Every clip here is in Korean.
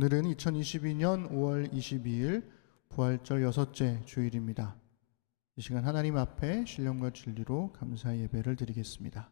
오늘은 2022년 5월 22일 부활절 여섯째 주일입니다. 이 시간 하나님 앞에 신령과 진리로 감사 예배를 드리겠습니다.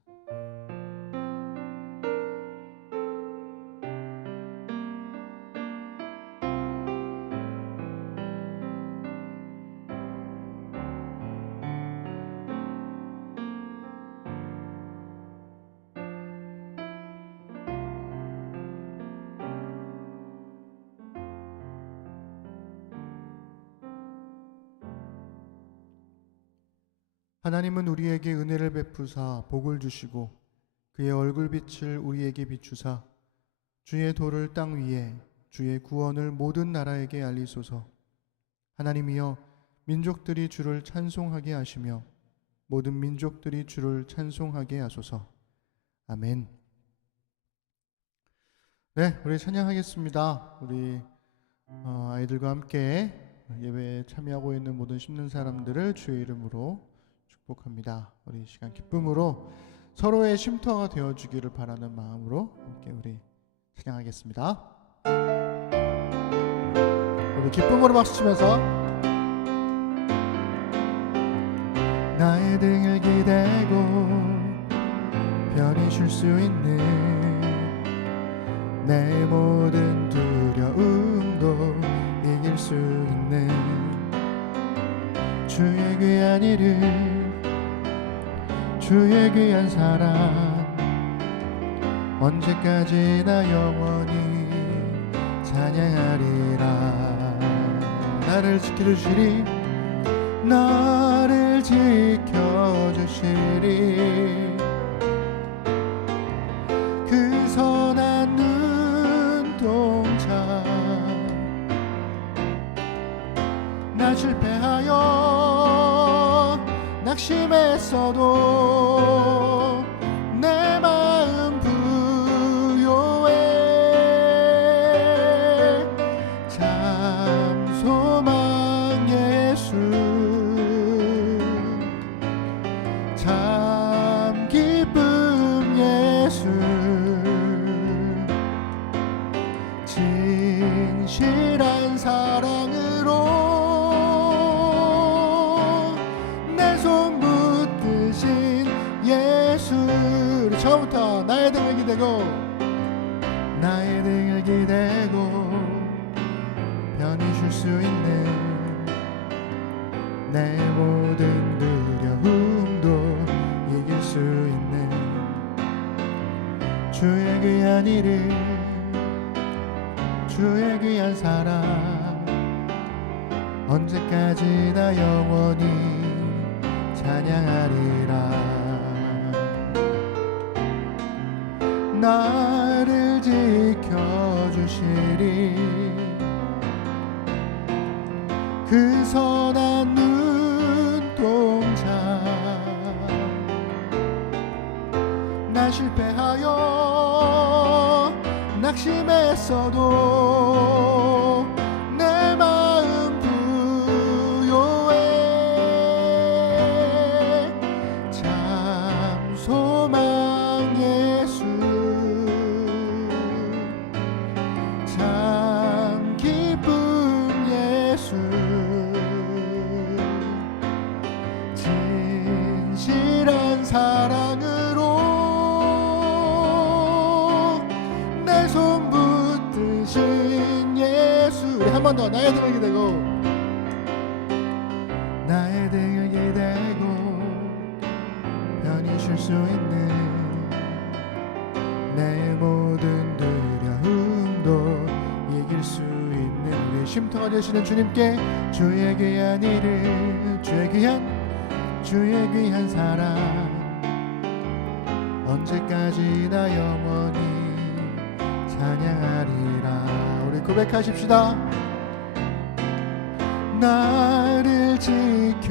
하나님은 우리에게 은혜를 베푸사 복을 주시고 그의 얼굴빛을 우리에게 비추사 주의 도를 땅 위에 주의 구원을 모든 나라에게 알리소서. 하나님이여, 민족들이 주를 찬송하게 하시며 모든 민족들이 주를 찬송하게 하소서. 아멘. 네, 우리 찬양하겠습니다. 우리 아이들과 함께 예배에 참여하고 있는 모든 심는 사람들을 주의 이름으로 축복합니다. 우리 이 시간 기쁨으로 서로의 쉼터가 되어주기를 바라는 마음으로 함께 우리 찬양하겠습니다. 우리 기쁨으로 박수치면서 나의 등을 기대고 편히 쉴 수 있는 내 모든 두려움도 이길 수 있는 주의 귀한 이름, 주의 귀한 사랑, 언제까지나 영원히 찬양하리라. 나를 지켜주시리, 나를 지켜주시리. 그 선한 눈동자. 나 실패하여 낙심했어도 내 마음 부요해. 참 소망 예수, 참 기쁨 예수, 진실한 사랑으로 처음부터 나의 등을 기대고 나의 등을 기대고 편히 쉴 수 있는 내 모든 두려움도 이길 수 있는 주의 귀한 이름, 주의 귀한 사랑, 언제까지나 영원히 찬양하리라. 나를 지켜주시리, 그 선한 눈동자. 나 실패하여 낙심했어도 내 마음 부요해. 참 소망 예수, 참 기쁨 예수, 진실한 사랑으로 내 손 붙드신 예수. 우리 한 번 더 나의 등을 기대고 나의 등을 기대고 편히 쉴 수 있는 내 모든 두려움도 이길 수 있는 우리 쉼터가 되시는 주님께 주의 귀한 이름, 주의 귀한 사랑, 언제까지나 영원히 찬양하리라. 우리 고백하십시다. 나를 지켜주시리,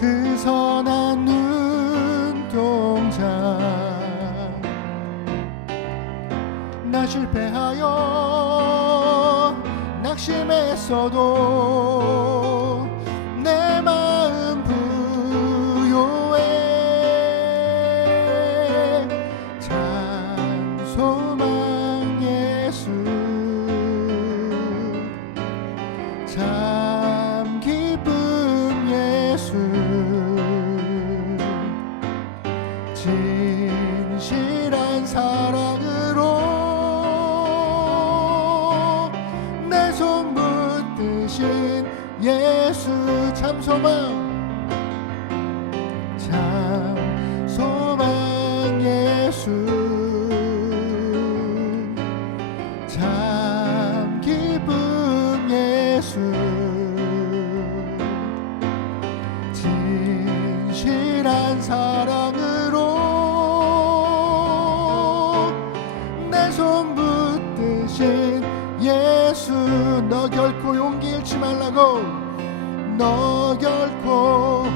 그 선한 눈동자. 나 실패하여 낙심했어도 내 마음 부요해. 참 진실한 사랑으로 내 손 붙드신 예수 참 소망 예수 참 기쁨 예수 진실한 사랑으로 내 손 붙드신 예수 너 결코 용기 잃지 말라고 너 결코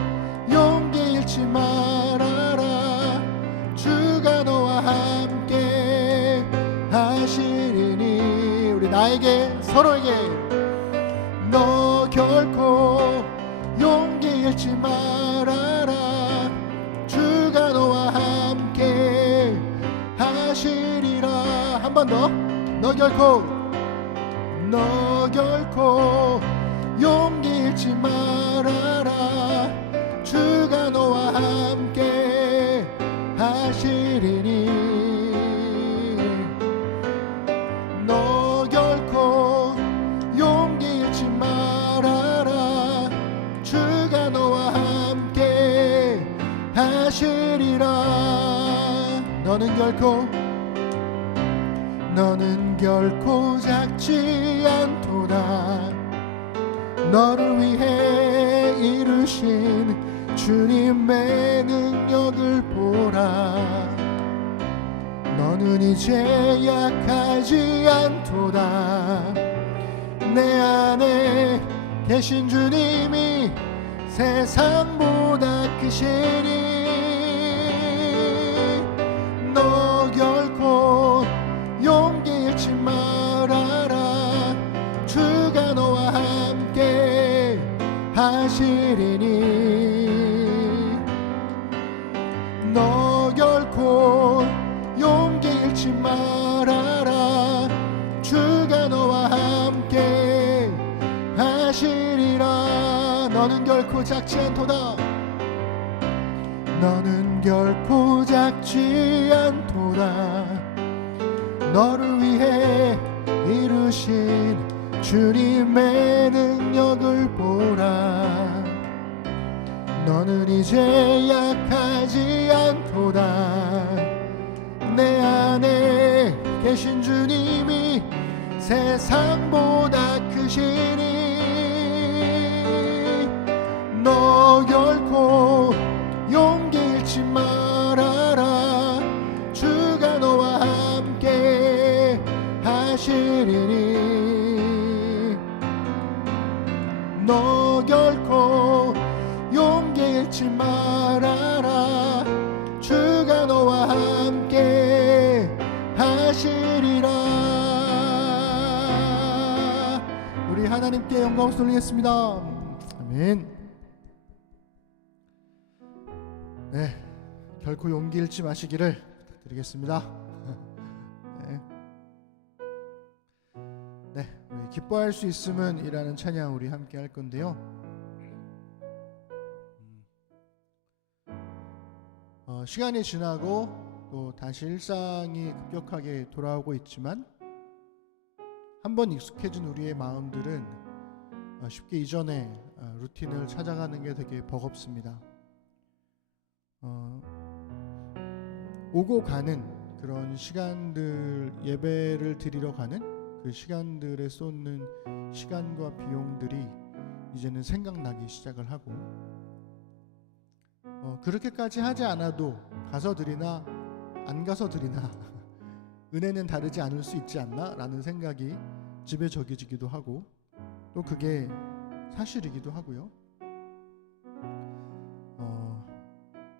용기 잃지 말아라 주가 너와 함께 하시리니 우리 나에게 서로에게 너 결코 용기 잃지 말아라 주가 너와 함께 하시리라 한 번 더 너 결코 용기 잃지 말아라 주가 너와 함께 하시리니 너 결코 용기 잃지 말아라 주가 너와 함께 하시리라 너는 결코 작지 않도다 너를 위해 이루신 주님의 능력을 보라 너는 이제 약하지 않도다 내 안에 계신 주님이 세상보다 크시니 너 결코 용기 잃지 말아라 주가 너와 함께 하시리니 너 결코 용기 잃지 말아라 주가 너와 함께 하시리라 너는 결코 작지 않도다 너는 결코 작지 않도다 너를 위해 이루신 주님의 능력을 보라 너는 이제 약하지 않도다 내 안에 계신 주님이 세상보다 크시니 너 결코 용기 잃지 말아라 주가 너와 함께 하시리니 너 결코 용기 잃지 말아라 주가 너와 함께 하시리라 우리 하나님께 영광을 돌리겠습니다 아멘 네 결코 용기 잃지 마시기를 부탁드리겠습니다 네 우리 기뻐할 수 있음은 이라는 찬양 우리 함께 할 건데요 시간이 지나고 또 다시 일상이 급격하게 돌아오고 있지만 한번 익숙해진 우리의 마음들은 쉽게 이전의 루틴을 찾아가는 게 되게 버겁습니다. 오고 가는 그런 시간들 예배를 드리러 가는 그 시간들에 쏟는 시간과 비용들이 이제는 생각나기 시작을 하고 그렇게까지 하지 않아도 가서 드리나 안 가서 드리나 은혜는 다르지 않을 수 있지 않나 라는 생각이 집에 적여지기도 하고 또 그게 사실이기도 하고요.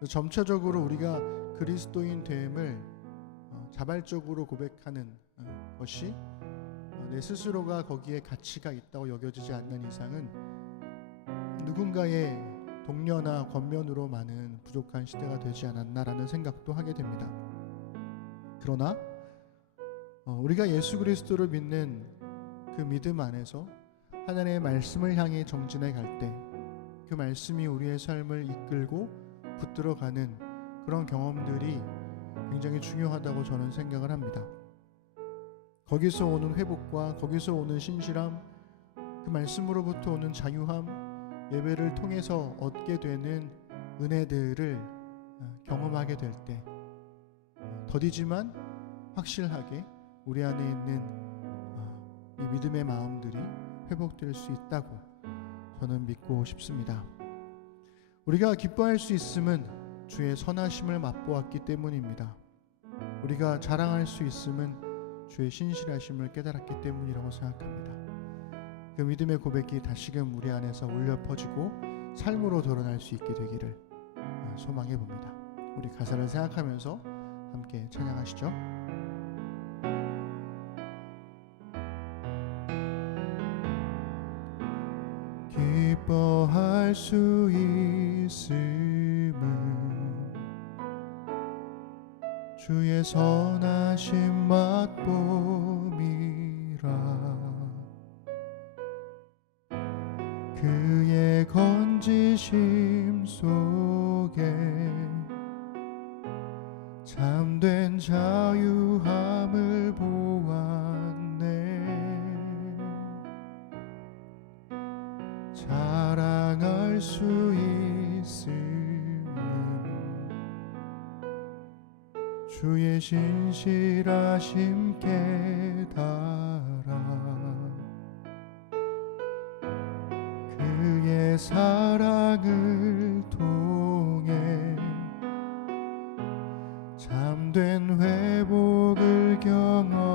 점차적으로 우리가 그리스도인 됨을 자발적으로 고백하는 것이 내 스스로가 거기에 가치가 있다고 여겨지지 않는 이상은 누군가의 동료나 권면으로만은 부족한 시대가 되지 않았나라는 생각도 하게 됩니다. 그러나 우리가 예수 그리스도를 믿는 그 믿음 안에서 하나님의 말씀을 향해 정진해 갈 때 그 말씀이 우리의 삶을 이끌고 붙들어가는 그런 경험들이 굉장히 중요하다고 저는 생각을 합니다. 거기서 오는 회복과 거기서 오는 신실함, 그 말씀으로부터 오는 자유함, 예배를 통해서 얻게 되는 은혜들을 경험하게 될 때 더디지만 확실하게 우리 안에 있는 이 믿음의 마음들이 회복될 수 있다고 저는 믿고 싶습니다. 우리가 기뻐할 수 있음은 주의 선하심을 맛보았기 때문입니다. 우리가 자랑할 수 있음은 주의 신실하심을 깨달았기 때문이라고 생각합니다. 그 믿음의 고백이 다시금 우리 안에서 울려 퍼지고 삶으로 드러날 수 있게 되기를 소망해 봅니다. 우리 가사를 생각하면서 함께 찬양하시죠. 기뻐할 수 있음은 주의 선하심 맛봄이라. 그의 건지심 속에 참된 자유함을 보았네. 자랑할 수 있음은 주의 신실하심 깨달아. 그의 사랑을 통해 참된 회복을 경험함이라.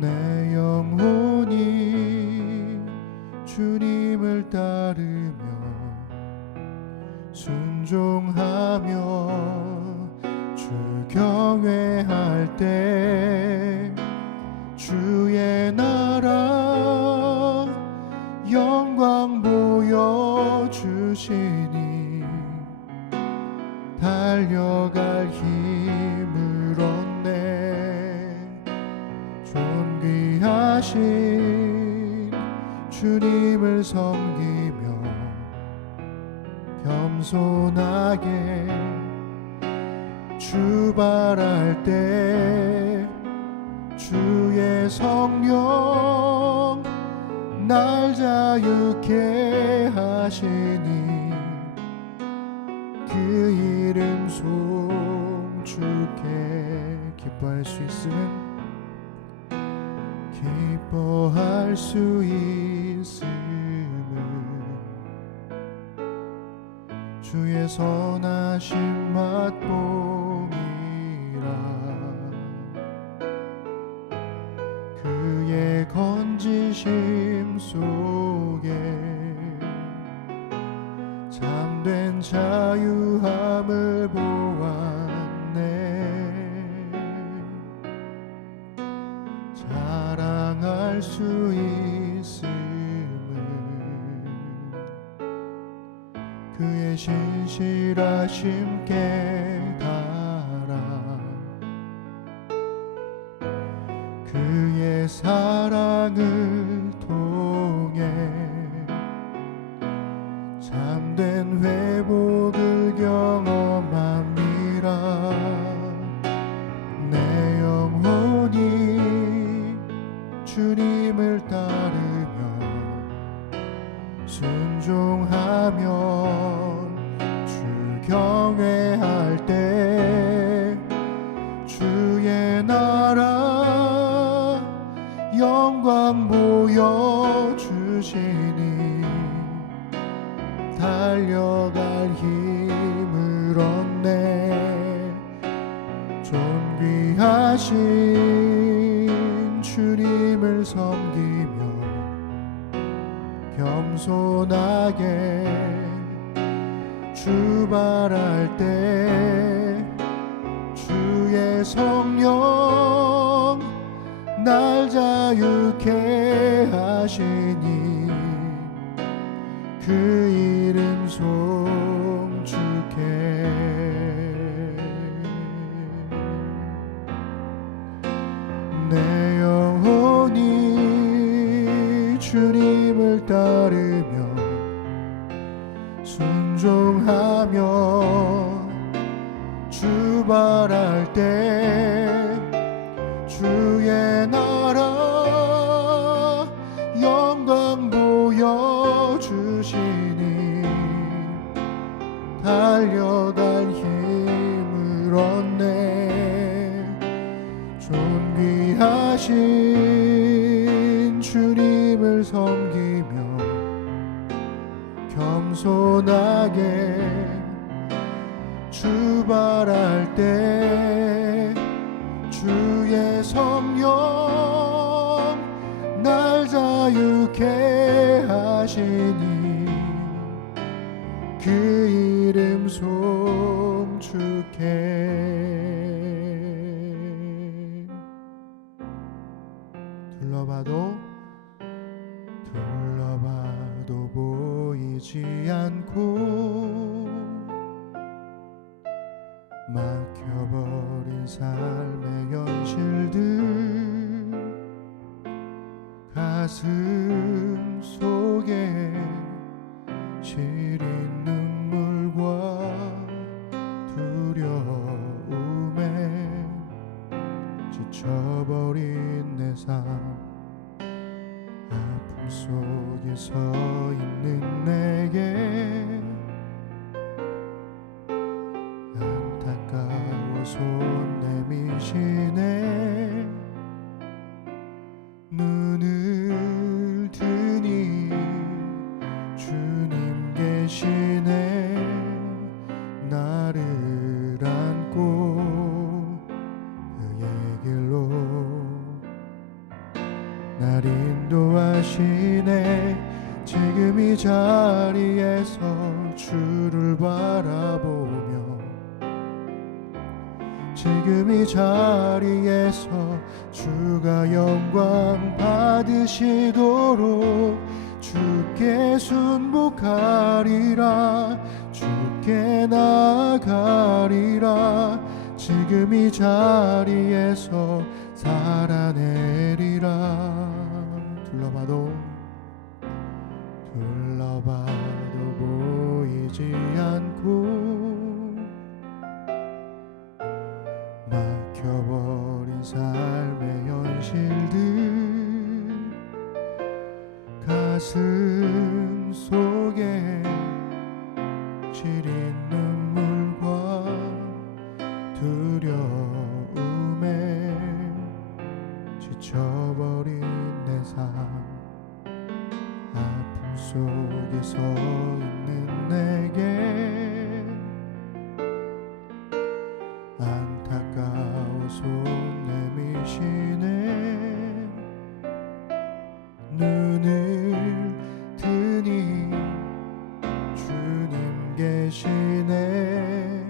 내 영혼이 주님을 따르며 순종하며 주 경외할 때 주의 나라 영광 보여주시니 달려갈 힘을 얻네. 존귀하신 주님을 섬기며 겸손하게 주발할 때 주의 성령 날 자유케 하시니 그 이름 송축해. 기뻐할 수 있음은 기뻐할 수 있음은 주의 선하심 맛봄이라. 그의 건지심 속에 참된 자유함을 보았네. 자랑할 수 있음은 그의 신실하심 깨달아. 그의 사랑을 통해 참된 회복을 경험함이라. 내 영혼이 주님을 따르며 순종하며 주 경외할 때 주의 나라 영광 보여주시니 달려갈 힘을 얻네. 존귀하신 주님을 섬기며 겸손하게 주발할 때 주의 성령 날 자유케 하시니 그 이름 송축해. 내 영혼이 주님을 따르며 순종하며 출발할 때 주의 나라 영광 보여주시니 달려갈 힘을 얻네. 존귀하신 주님을 섬기며 겸손하게 출발할 때 주의 성령 날 자유케 하시니 그 이름 송축해. 둘러봐도 보이지 않고 막혀버린 삶의 현실들 가슴 속에 시린 눈물과 두려움에 지쳐버린 내 삶 아픔 속에 서 있는 내게 안타까워 손 내미시네. 눈을 드니 주님 계시네. 나를 안고 그의 길로 날 인도하시네. 지금 이 자리에서 주를 바라보며 지금 이 자리에서 주가 영광 받으시도록 주께 순복하리라. 주께 나아가리라. 지금 이 자리에서 살아내리라. 둘러봐도 보이지 않고 막혀버린 삶의 현실들 가슴 속에 시린 눈물과 두려움에 지쳐버린 내 삶 아픔 속에 서 있는 내게 안타까워 손 내미시네. 눈을 드니 주님 계시네.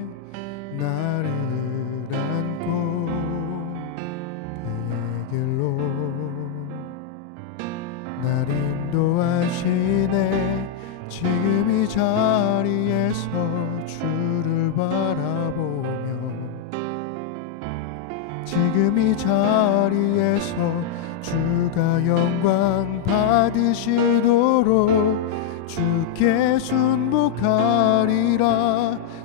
나를 안고 그의 길로 날 인도하시네. 지금 이 자리에서 주를 바라보며 지금 이 자리에서 주가 영광 받으시도록 주께 순복하리라.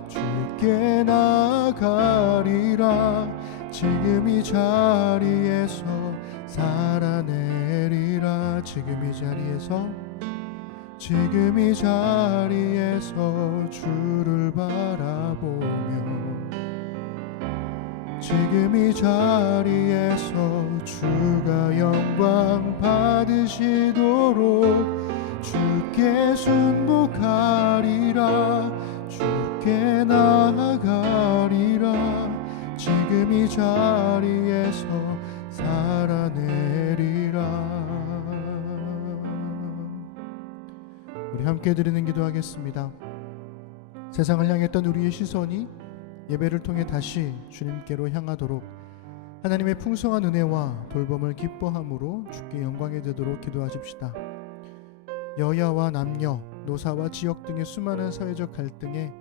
주께 나아가리라. 지금 이 자리에서 살아내리라. 지금 이 자리에서 주를 바라보며 지금 이 자리에서 주가 영광 받으시도록 주께 순복하리라. 주께 나아가리라. 지금 이 자리에서 살아내리라. 우리 함께 드리는 기도하겠습니다. 세상을 향했던 우리의 시선이 예배를 통해 다시 주님께로 향하도록 하나님의 풍성한 은혜와 돌봄을 기뻐함으로 주께 영광이 되도록 기도하십시다. 여야와 남녀, 노사와 지역 등의 수많은 사회적 갈등에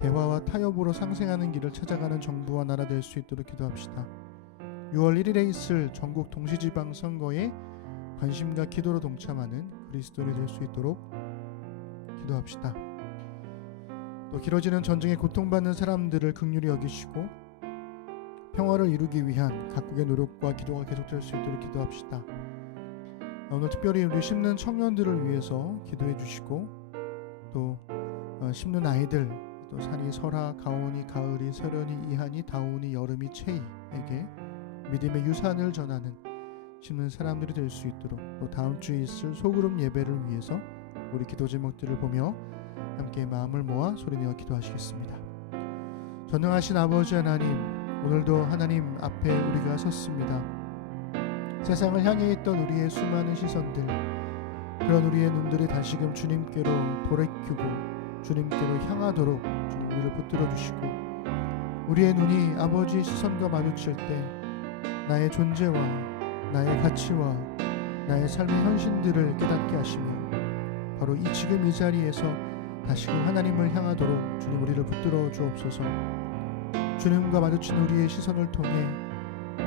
대화와 타협으로 상생하는 길을 찾아가는 정부와 나라 될 수 있도록 기도합시다. 6월 1일에 있을 전국 동시지방 선거에 관심과 기도로 동참하는 그리스도인이 될 수 있도록 기도합시다. 또 길어지는 전쟁에 고통받는 사람들을 긍휼히 여기시고 평화를 이루기 위한 각국의 노력과 기도가 계속될 수 있도록 기도합시다. 오늘 특별히 우리 심는 청년들을 위해서 기도해 주시고 또 심는 아이들, 또 산이, 설아, 가온이, 가을이, 설연이, 이한이, 다온이, 여름이, 채이에게 믿음의 유산을 전하는 심는 사람들이 될 수 있도록, 또 다음 주에 있을 소그룹 예배를 위해서 우리 기도 제목들을 보며 함께 마음을 모아 소리내어 기도하시겠습니다. 전능하신 아버지 하나님, 오늘도 하나님 앞에 우리가 섰습니다. 세상을 향해 있던 우리의 수많은 시선들, 그런 우리의 눈들이 다시금 주님께로 돌이키고 주님께로 향하도록 주님 우리를 붙들어 주시고, 우리의 눈이 아버지의 시선과 마주칠 때 나의 존재와 나의 가치와 나의 삶의 현실들을 깨닫게 하시며, 바로 이 지금 이 자리에서 다시금 하나님을 향하도록 주님 우리를 붙들어 주옵소서. 주님과 마주친 우리의 시선을 통해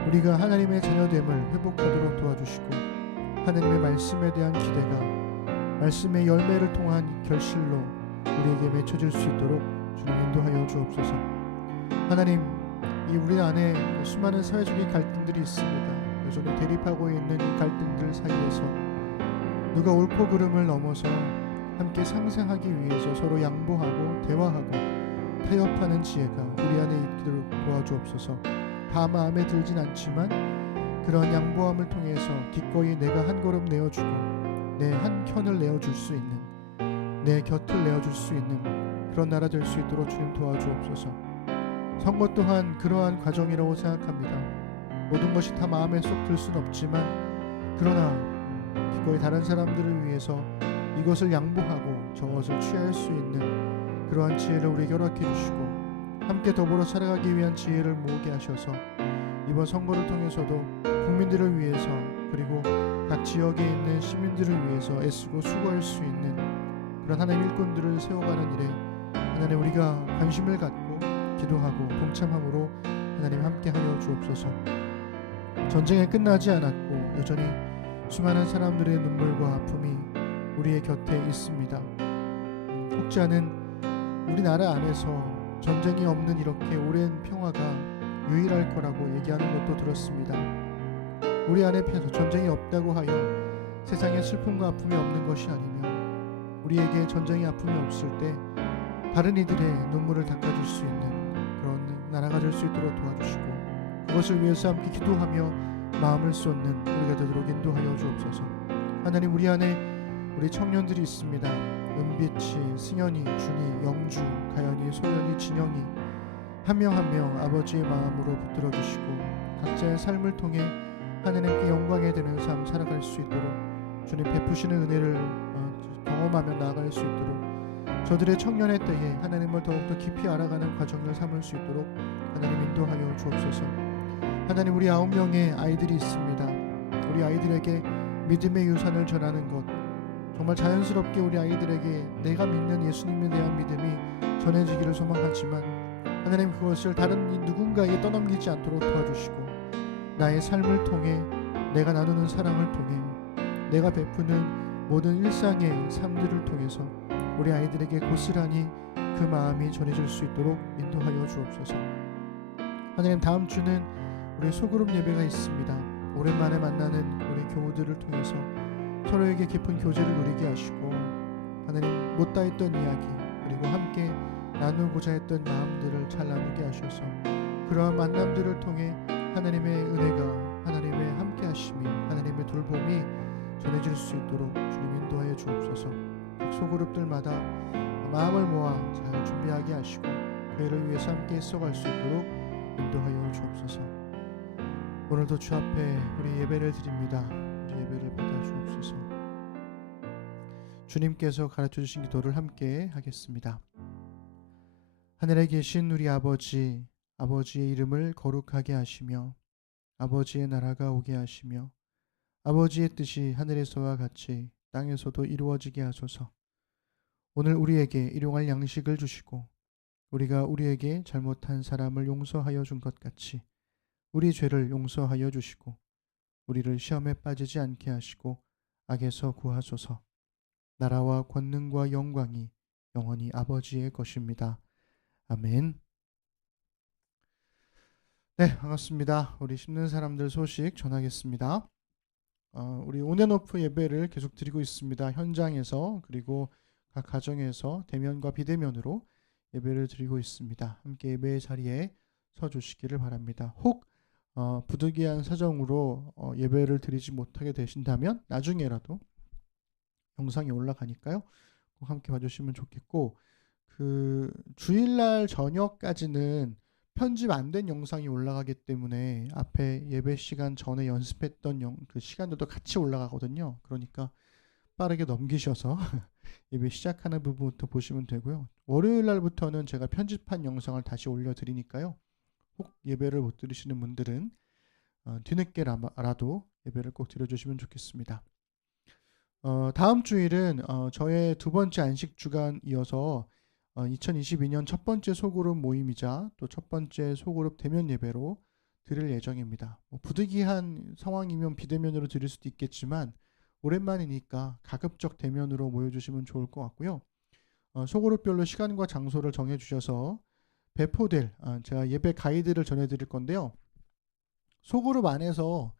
우리가 하나님의 자녀됨을 회복하도록 도와주시고, 하나님의 말씀에 대한 기대가 말씀의 열매를 통한 결실로 우리에게 맺혀질 수 있도록 주님 인도하여 주옵소서. 하나님, 이 우리 안에 수많은 사회적인 갈등들이 있습니다. 여전히 대립하고 있는 이 갈등들 사이에서 누가 옳고 그름을 넘어서 함께 상생하기 위해서 서로 양보하고 대화하고 타협하는 지혜가 우리 안에 있도록 도와주옵소서. 다 마음에 들진 않지만 그런 양보함을 통해서 기꺼이 내가 한 걸음 내어주고 내 한 켠을 내어줄 수 있는, 내 곁을 내어줄 수 있는 그런 나라 될 수 있도록 주님 도와주옵소서. 선거 또한 그러한 과정이라고 생각합니다. 모든 것이 다 마음에 쏙 들 수는 없지만, 그러나 기꺼이 다른 사람들을 위해서 이것을 양보하고 저것을 취할 수 있는 그러한 지혜를 우리에게 허락해 주시고, 함께 더불어 살아가기 위한 지혜를 모으게 하셔서 이번 선거를 통해서도 국민들을 위해서, 그리고 각 지역에 있는 시민들을 위해서 애쓰고 수고할 수 있는 그런 하나님 일꾼들을 세워가는 일에 하나님 우리가 관심을 갖고 기도하고 동참함으로 하나님 함께하여 주옵소서. 전쟁이 끝나지 않았고 여전히 수많은 사람들의 눈물과 아픔이 우리의 곁에 있습니다. 혹자는 우리나라 안에서 전쟁이 없는 이렇게 오랜 평화가 유일할 거라고 얘기하는 것도 들었습니다. 우리 안에 전쟁이 없다고 하여 세상에 슬픔과 아픔이 없는 것이 아니며, 우리에게 전쟁이 아픔이 없을 때 다른 이들의 눈물을 닦아줄 수 있는 그런 나라가 될 수 있도록 도와주시고, 그것을 위해서 함께 기도하며 마음을 쏟는 우리가 되도록 인도하여 주옵소서. 하나님, 우리 안에 우리 청년들이 있습니다. 은빛이, 승현이, 준이, 영주, 가연이, 소연이, 진영이 한 명 한 명 아버지의 마음으로 붙들어 주시고 각자의 삶을 통해 하나님께 영광이 되는 삶 살아갈 수 있도록 주님 베푸시는 은혜를 경험하며 나아갈 수 있도록, 저들의 청년의 때에 하나님을 더욱더 깊이 알아가는 과정을 삼을 수 있도록 하나님 인도하여 주옵소서. 하나님, 우리 9명의 아이들이 있습니다. 우리 아이들에게 믿음의 유산을 전하는 것, 정말 자연스럽게 우리 아이들에게 내가 믿는 예수님에 대한 믿음이 전해지기를 소망하지만, 하나님 그것을 다른 누군가에게 떠넘기지 않도록 도와주시고, 나의 삶을 통해, 내가 나누는 사랑을 통해, 내가 베푸는 모든 일상의 삶들을 통해서 우리 아이들에게 고스란히 그 마음이 전해질 수 있도록 인도하여 주옵소서. 하나님, 다음 주는 우리 소그룹 예배가 있습니다. 오랜만에 만나는 우리 교우들을 통해서 서로에게 깊은 교제를 누리게 하시고, 하나님 못다 했던 이야기, 그리고 함께 나누고자 했던 마음들을 잘 나누게 하셔서 그러한 만남들을 통해 하나님의 은혜가, 하나님의 함께 하심이, 하나님의 돌봄이 전해질 수 있도록 주님 인도하여 주옵소서. 각 소그룹들마다 마음을 모아 잘 준비하게 하시고 그 일을 위해서 함께 써갈 수 있도록 인도하여 주옵소서. 오늘도 주 앞에 우리 예배를 드립니다. 우리 예배를 받아 주옵소서. 주님께서 가르쳐 주신 기도를 함께 하겠습니다. 하늘에 계신 우리 아버지, 아버지의 이름을 거룩하게 하시며 아버지의 나라가 오게 하시며 아버지의 뜻이 하늘에서와 같이 땅에서도 이루어지게 하소서. 오늘 우리에게 일용할 양식을 주시고 우리가 우리에게 잘못한 사람을 용서하여 준 것 같이 우리 죄를 용서하여 주시고 우리를 시험에 빠지지 않게 하시고 악에서 구하소서. 나라와 권능과 영광이 영원히 아버지의 것입니다. 아멘. 네, 반갑습니다. 우리 심는 사람들 소식 전하겠습니다. 우리 온앤오프 예배를 계속 드리고 있습니다. 현장에서 그리고 각 가정에서 대면과 비대면으로 예배를 드리고 있습니다. 함께 예배의 자리에 서 주시기를 바랍니다. 혹 부득이한 사정으로 예배를 드리지 못하게 되신다면 나중에라도 영상이 올라가니까요. 꼭 함께 봐주시면 좋겠고, 그 주일날 저녁까지는 편집 안 된 영상이 올라가기 때문에 앞에 예배 시간 전에 연습했던 그 시간들도 같이 올라가거든요. 그러니까 빠르게 넘기셔서 예배 시작하는 부분부터 보시면 되고요. 월요일 날부터는 제가 편집한 영상을 다시 올려드리니까요. 혹 예배를 못 들으시는 분들은 뒤늦게라도 예배를 꼭 드려주시면 좋겠습니다. 다음 주일은 저의 두 번째 안식 주간이어서 2022년 첫 번째 소그룹 모임이자 또 첫 번째 소그룹 대면 예배로 드릴 예정입니다. 부득이한 상황이면 비대면으로 드릴 수도 있겠지만 오랜만이니까 가급적 대면으로 모여주시면 좋을 것 같고요. 소그룹별로 시간과 장소를 정해주셔서 배포될 제가 예배 가이드를 전해드릴 건데요. 소그룹 안에서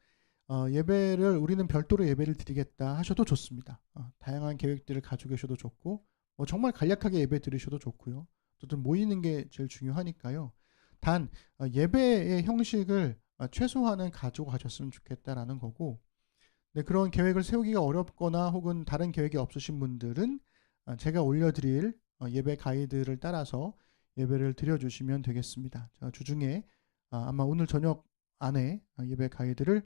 예배를 우리는 별도로 예배를 드리겠다 하셔도 좋습니다. 다양한 계획들을 가지고 계셔도 좋고 정말 간략하게 예배 드리셔도 좋고요. 어쨌든 모이는 게 제일 중요하니까요. 단 예배의 형식을 최소한은 가지고 가셨으면 좋겠다라는 거고, 네, 그런 계획을 세우기가 어렵거나 혹은 다른 계획이 없으신 분들은 제가 올려드릴 예배 가이드를 따라서 예배를 드려주시면 되겠습니다. 제가 주중에 아마 오늘 저녁 안에 예배 가이드를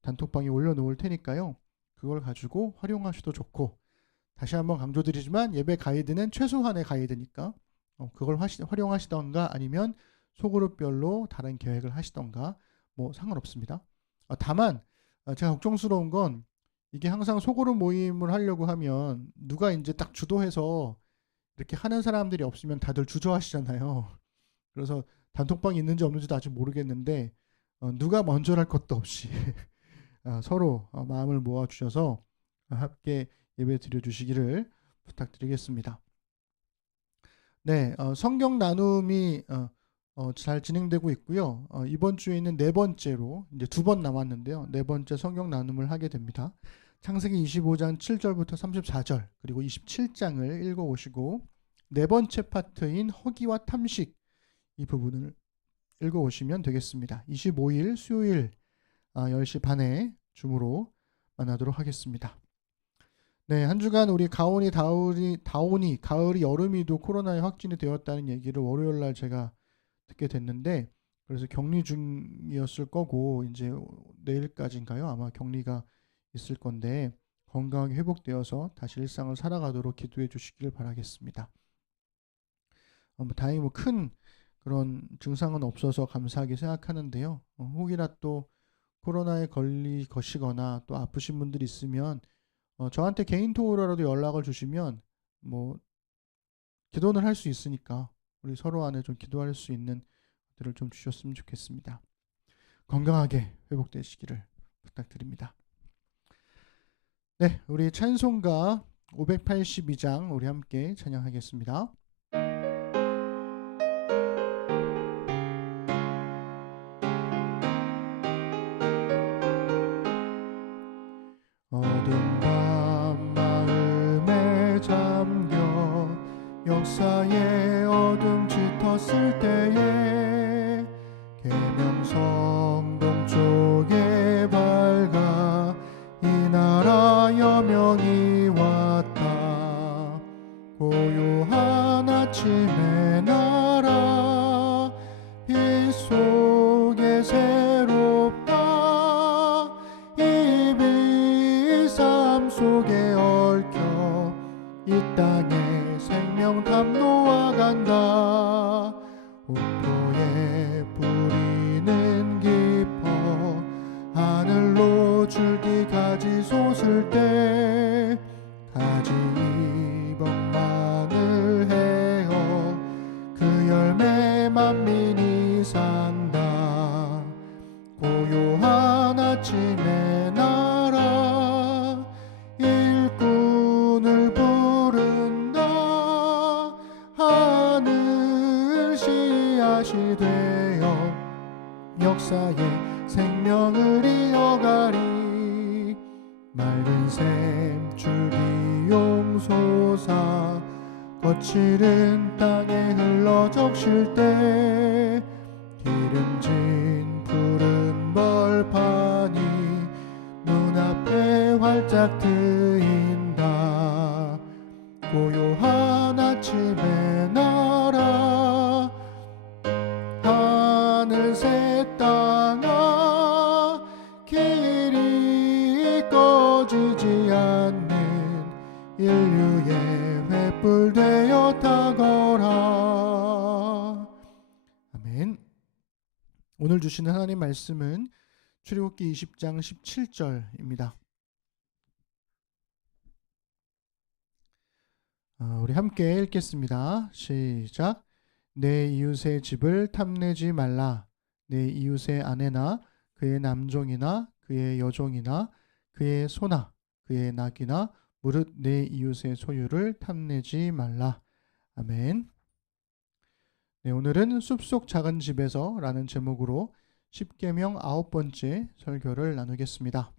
단톡방에 올려놓을 테니까요. 그걸 가지고 활용하셔도 좋고, 다시 한번 강조드리지만 예배 가이드는 최소한의 가이드니까 그걸 활용하시던가 아니면 소그룹별로 다른 계획을 하시던가 뭐 상관없습니다. 다만 제가 걱정스러운 건 이게 항상 소그룹 모임을 하려고 하면 누가 이제 딱 주도해서 이렇게 하는 사람들이 없으면 다들 주저하시잖아요. 그래서 단톡방이 있는지 없는지도 아직 모르겠는데 누가 먼저 할 것도 없이 서로 마음을 모아주셔서 함께 예배 드려주시기를 부탁드리겠습니다. 네, 성경 나눔이 잘 진행되고 있고요. 이번 주에는 네 번째로 이제 2번 남았는데요. 네 번째 성경 나눔을 하게 됩니다. 창세기 25장 7절부터 34절 그리고 27장을 읽어오시고 네 번째 파트인 허기와 탐식 이 부분을 읽어오시면 되겠습니다. 25일 수요일 10시 반에 줌으로 만나도록 하겠습니다. 네, 한 주간 우리 다온이, 가을이, 여름이도 코로나에 확진이 되었다는 얘기를 월요일 날 제가 듣게 됐는데, 그래서 격리 중이었을 거고 이제 내일까지인가요? 아마 격리가 있을 건데 건강하게 회복되어서 다시 일상을 살아가도록 기도해 주시길 바라겠습니다. 다행히 큰 그런 증상은 없어서 감사하게 생각하는데요. 혹이나 또 코로나에 걸리시거나 또 아프신 분들이 있으면 저한테 개인톡으로라도 연락을 주시면 뭐 기도는 할 수 있으니까 우리 서로 안에 좀 기도할 수 있는 것들을 좀 주셨으면 좋겠습니다. 건강하게 회복되시기를 부탁드립니다. 네, 우리 찬송가 582장 우리 함께 찬양하겠습니다. 어두운 밤 마음에 잠겨 역사의 어둠 짙었을 때에 계명성 동쪽에 밝아 이 나라 여명이 왔다. 고요한 아침의 나라 빛 속에 새롭다. 이 빛 삶 속에 얽혀 이 땅에 생명탐 놓아간다. 옥토의 뿌리는 깊어 하늘로 줄기 가지 솟을 때 가지 이벅만을 헤어 그 열매 만민이 산다. 고요한 아침의 나라 일꾼을 부른다. 나는 씨앗이 되어 역사에 생명을 이어가리. 맑은 샘 줄기 용솟아 거칠은 땅에 흘러 적실 때 기름진 푸른 벌판이 눈앞에 활짝 트인다. 고요한 아침의 나라 하늘새 땅아 길이 꺼지지 않는 인류의 횃불 되어 타거라. 아멘. 오늘 주시는 하나님 말씀은 출애굽기 20장 17절입니다. 우리 함께 읽겠습니다. 시작. 내 이웃의 집을 탐내지 말라. 내 이웃의 아내나 그의 남종이나 그의 여종이나 그의 소나 그의 낙이나 무릇 내 이웃의 소유를 탐내지 말라. 아멘. 네, 오늘은 숲속 작은 집에서 라는 제목으로 10계명 9번째 설교를 나누겠습니다.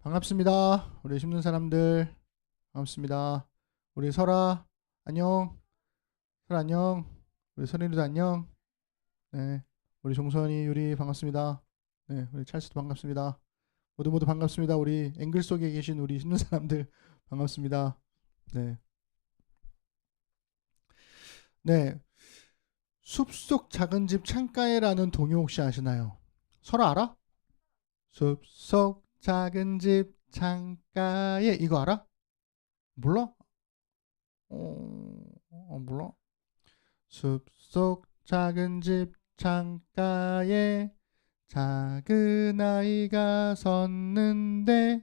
반갑습니다. 우리 심는 사람들 반갑습니다. 우리 설아 안녕. 설아 안녕. 우리 선인이도 안녕. 네, 우리 종선이 유리 반갑습니다. 네, 우리 찰스도 반갑습니다. 모두 반갑습니다. 우리 앵글 속에 계신 우리 심는 사람들 반갑습니다. 네. 네. 숲속 작은 집 창가에라는 동요 혹시 아시나요? 설아 알아? 숲속 작은 집 창가에 이거 알아? 몰라? 몰라? 숲속 작은 집 창가에 작은 아이가 섰는데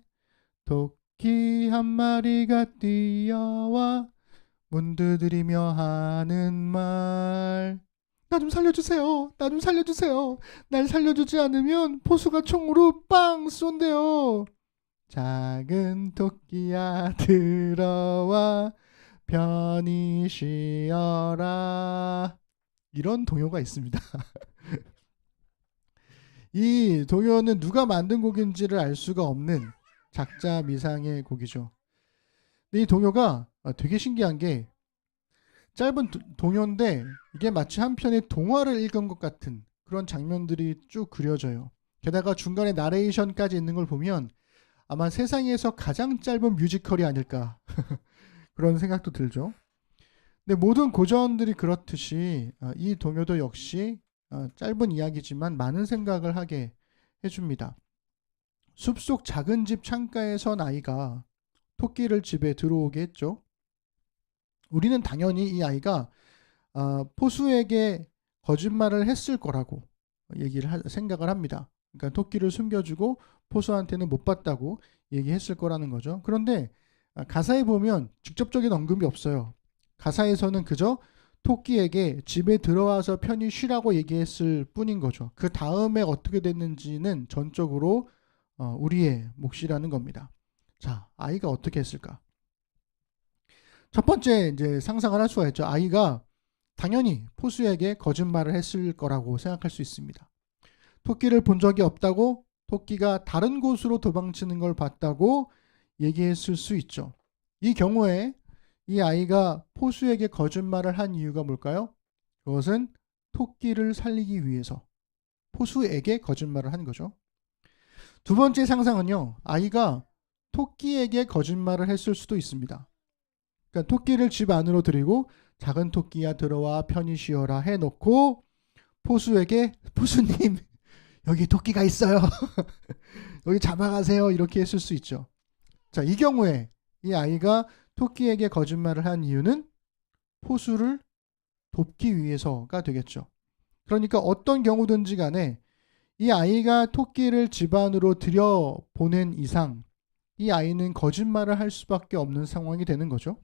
토끼 한 마리가 뛰어와 문 두드리며 하는 말. 나 좀 살려주세요. 나 좀 살려주세요. 날 살려주지 않으면 포수가 총으로 빵 쏜대요. 작은 토끼야 들어와 편히 쉬어라. 이런 동요가 있습니다. 이 동요는 누가 만든 곡인지를 알 수가 없는 작자 미상의 곡이죠. 근데 이 동요가 되게 신기한 게 짧은 동요인데 이게 마치 한 편의 동화를 읽은 것 같은 그런 장면들이 쭉 그려져요. 게다가 중간에 나레이션까지 있는 걸 보면 아마 세상에서 가장 짧은 뮤지컬이 아닐까 그런 생각도 들죠. 근데 모든 고전들이 그렇듯이 이 동요도 역시 짧은 이야기지만 많은 생각을 하게 해줍니다. 숲속 작은 집 창가에 선 아이가 토끼를 집에 들어오게 했죠. 우리는 당연히 이 아이가 포수에게 거짓말을 했을 거라고 생각을 합니다. 그러니까 토끼를 숨겨주고 포수한테는 못 봤다고 얘기했을 거라는 거죠. 그런데 가사에 보면 직접적인 언급이 없어요. 가사에서는 그저 토끼에게 집에 들어와서 편히 쉬라고 얘기했을 뿐인 거죠. 그 다음에 어떻게 됐는지는 전적으로 우리의 몫이라는 겁니다. 자, 아이가 어떻게 했을까? 첫 번째 이제 상상을 할 수가 있죠. 아이가 당연히 포수에게 거짓말을 했을 거라고 생각할 수 있습니다. 토끼를 본 적이 없다고, 토끼가 다른 곳으로 도망치는 걸 봤다고 얘기했을 수 있죠. 이 경우에 이 아이가 포수에게 거짓말을 한 이유가 뭘까요? 그것은 토끼를 살리기 위해서 포수에게 거짓말을 한 거죠. 두 번째 상상은요. 아이가 토끼에게 거짓말을 했을 수도 있습니다. 그러니까 토끼를 집 안으로 들이고 작은 토끼야 들어와 편히 쉬어라 해놓고 포수에게 포수님 여기 토끼가 있어요. 여기 잡아가세요. 이렇게 했을 수 있죠. 자, 이 경우에 이 아이가 토끼에게 거짓말을 한 이유는 포수를 돕기 위해서가 되겠죠. 그러니까 어떤 경우든지 간에 이 아이가 토끼를 집 안으로 들여보낸 이상 이 아이는 거짓말을 할 수밖에 없는 상황이 되는 거죠.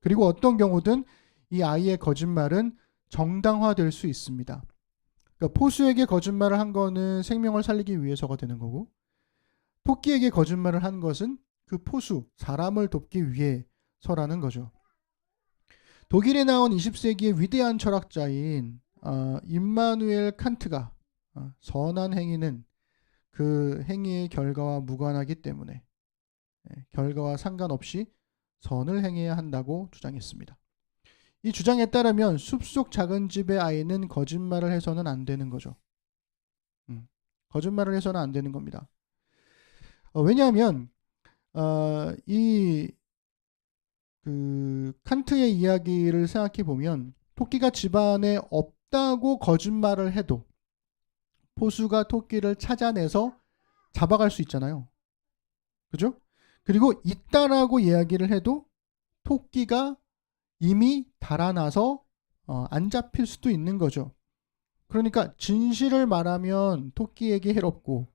그리고 어떤 경우든 이 아이의 거짓말은 정당화될 수 있습니다. 그러니까 포수에게 거짓말을 한 거는 생명을 살리기 위해서가 되는 거고, 토끼에게 거짓말을 한 것은 그 포수, 사람을 돕기 위해서라는 거죠. 독일에 나온 20세기의 위대한 철학자인 임마누엘 칸트가 선한 행위는 그 행위의 결과와 무관하기 때문에 결과와 상관없이 선을 행해야 한다고 주장했습니다. 이 주장에 따르면 숲속 작은 집의 아이는 거짓말을 해서는 안 되는 거죠. 거짓말을 해서는 안 되는 겁니다. 왜냐하면 그 칸트의 이야기를 생각해 보면 토끼가 집안에 없다고 거짓말을 해도 포수가 토끼를 찾아내서 잡아갈 수 있잖아요. 그죠? 그리고 있다라고 이야기를 해도 토끼가 이미 달아나서 안 잡힐 수도 있는 거죠. 그러니까 진실을 말하면 토끼에게 해롭고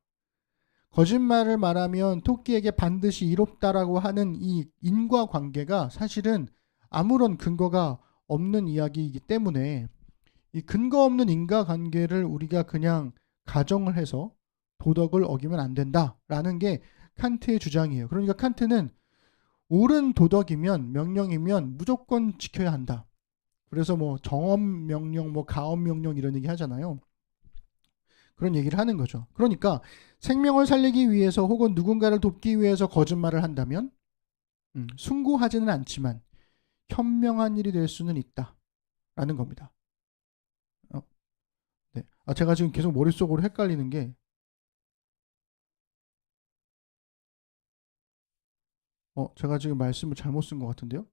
거짓말을 말하면 토끼에게 반드시 이롭다라고 하는 이 인과관계가 사실은 아무런 근거가 없는 이야기이기 때문에 이 근거 없는 인과관계를 우리가 그냥 가정을 해서 도덕을 어기면 안 된다라는 게 칸트의 주장이에요. 그러니까 칸트는 옳은 도덕이면 명령이면 무조건 지켜야 한다. 그래서 뭐 정엄 명령, 뭐 가엄 명령 이런 얘기 하잖아요. 그런 얘기를 하는 거죠. 그러니까 생명을 살리기 위해서 혹은 누군가를 돕기 위해서 거짓말을 한다면 숭고하지는 않지만 현명한 일이 될 수는 있다라는 겁니다. 네. 제가 지금 계속 머릿속으로 헷갈리는 게 제가 지금 말씀을 잘못 쓴 것 같은데요.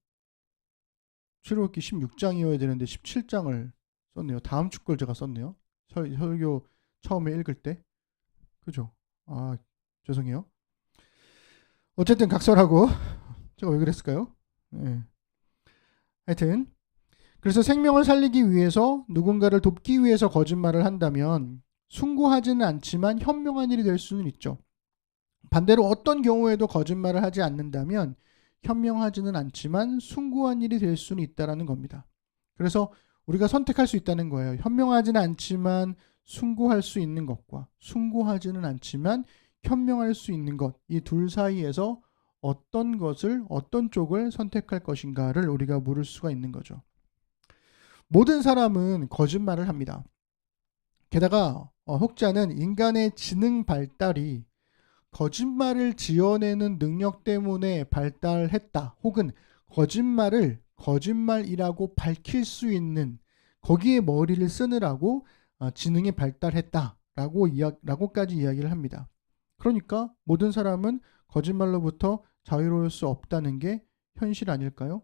출애굽기 16장이어야 되는데 17장을 썼네요. 다음 주 걸 제가 썼네요. 설교 처음에 읽을 때. 그죠? 죄송해요. 어쨌든 각설하고 제가 왜 그랬을까요? 네. 하여튼 그래서 생명을 살리기 위해서 누군가를 돕기 위해서 거짓말을 한다면 숭고하지는 않지만 현명한 일이 될 수는 있죠. 반대로 어떤 경우에도 거짓말을 하지 않는다면 현명하지는 않지만 숭고한 일이 될 수는 있다라는 겁니다. 그래서 우리가 선택할 수 있다는 거예요. 현명하지는 않지만 숭고할 수 있는 것과 숭고하지는 않지만 현명할 수 있는 것, 이 둘 사이에서 어떤 것을 어떤 쪽을 선택할 것인가를 우리가 물을 수가 있는 거죠. 모든 사람은 거짓말을 합니다. 게다가 혹자는 인간의 지능 발달이 거짓말을 지어내는 능력 때문에 발달했다. 혹은 거짓말을 거짓말이라고 밝힐 수 있는 거기에 머리를 쓰느라고 지능이 발달했다라고까지 이야기를 합니다. 그러니까 모든 사람은 거짓말로부터 자유로울 수 없다는 게 현실 아닐까요?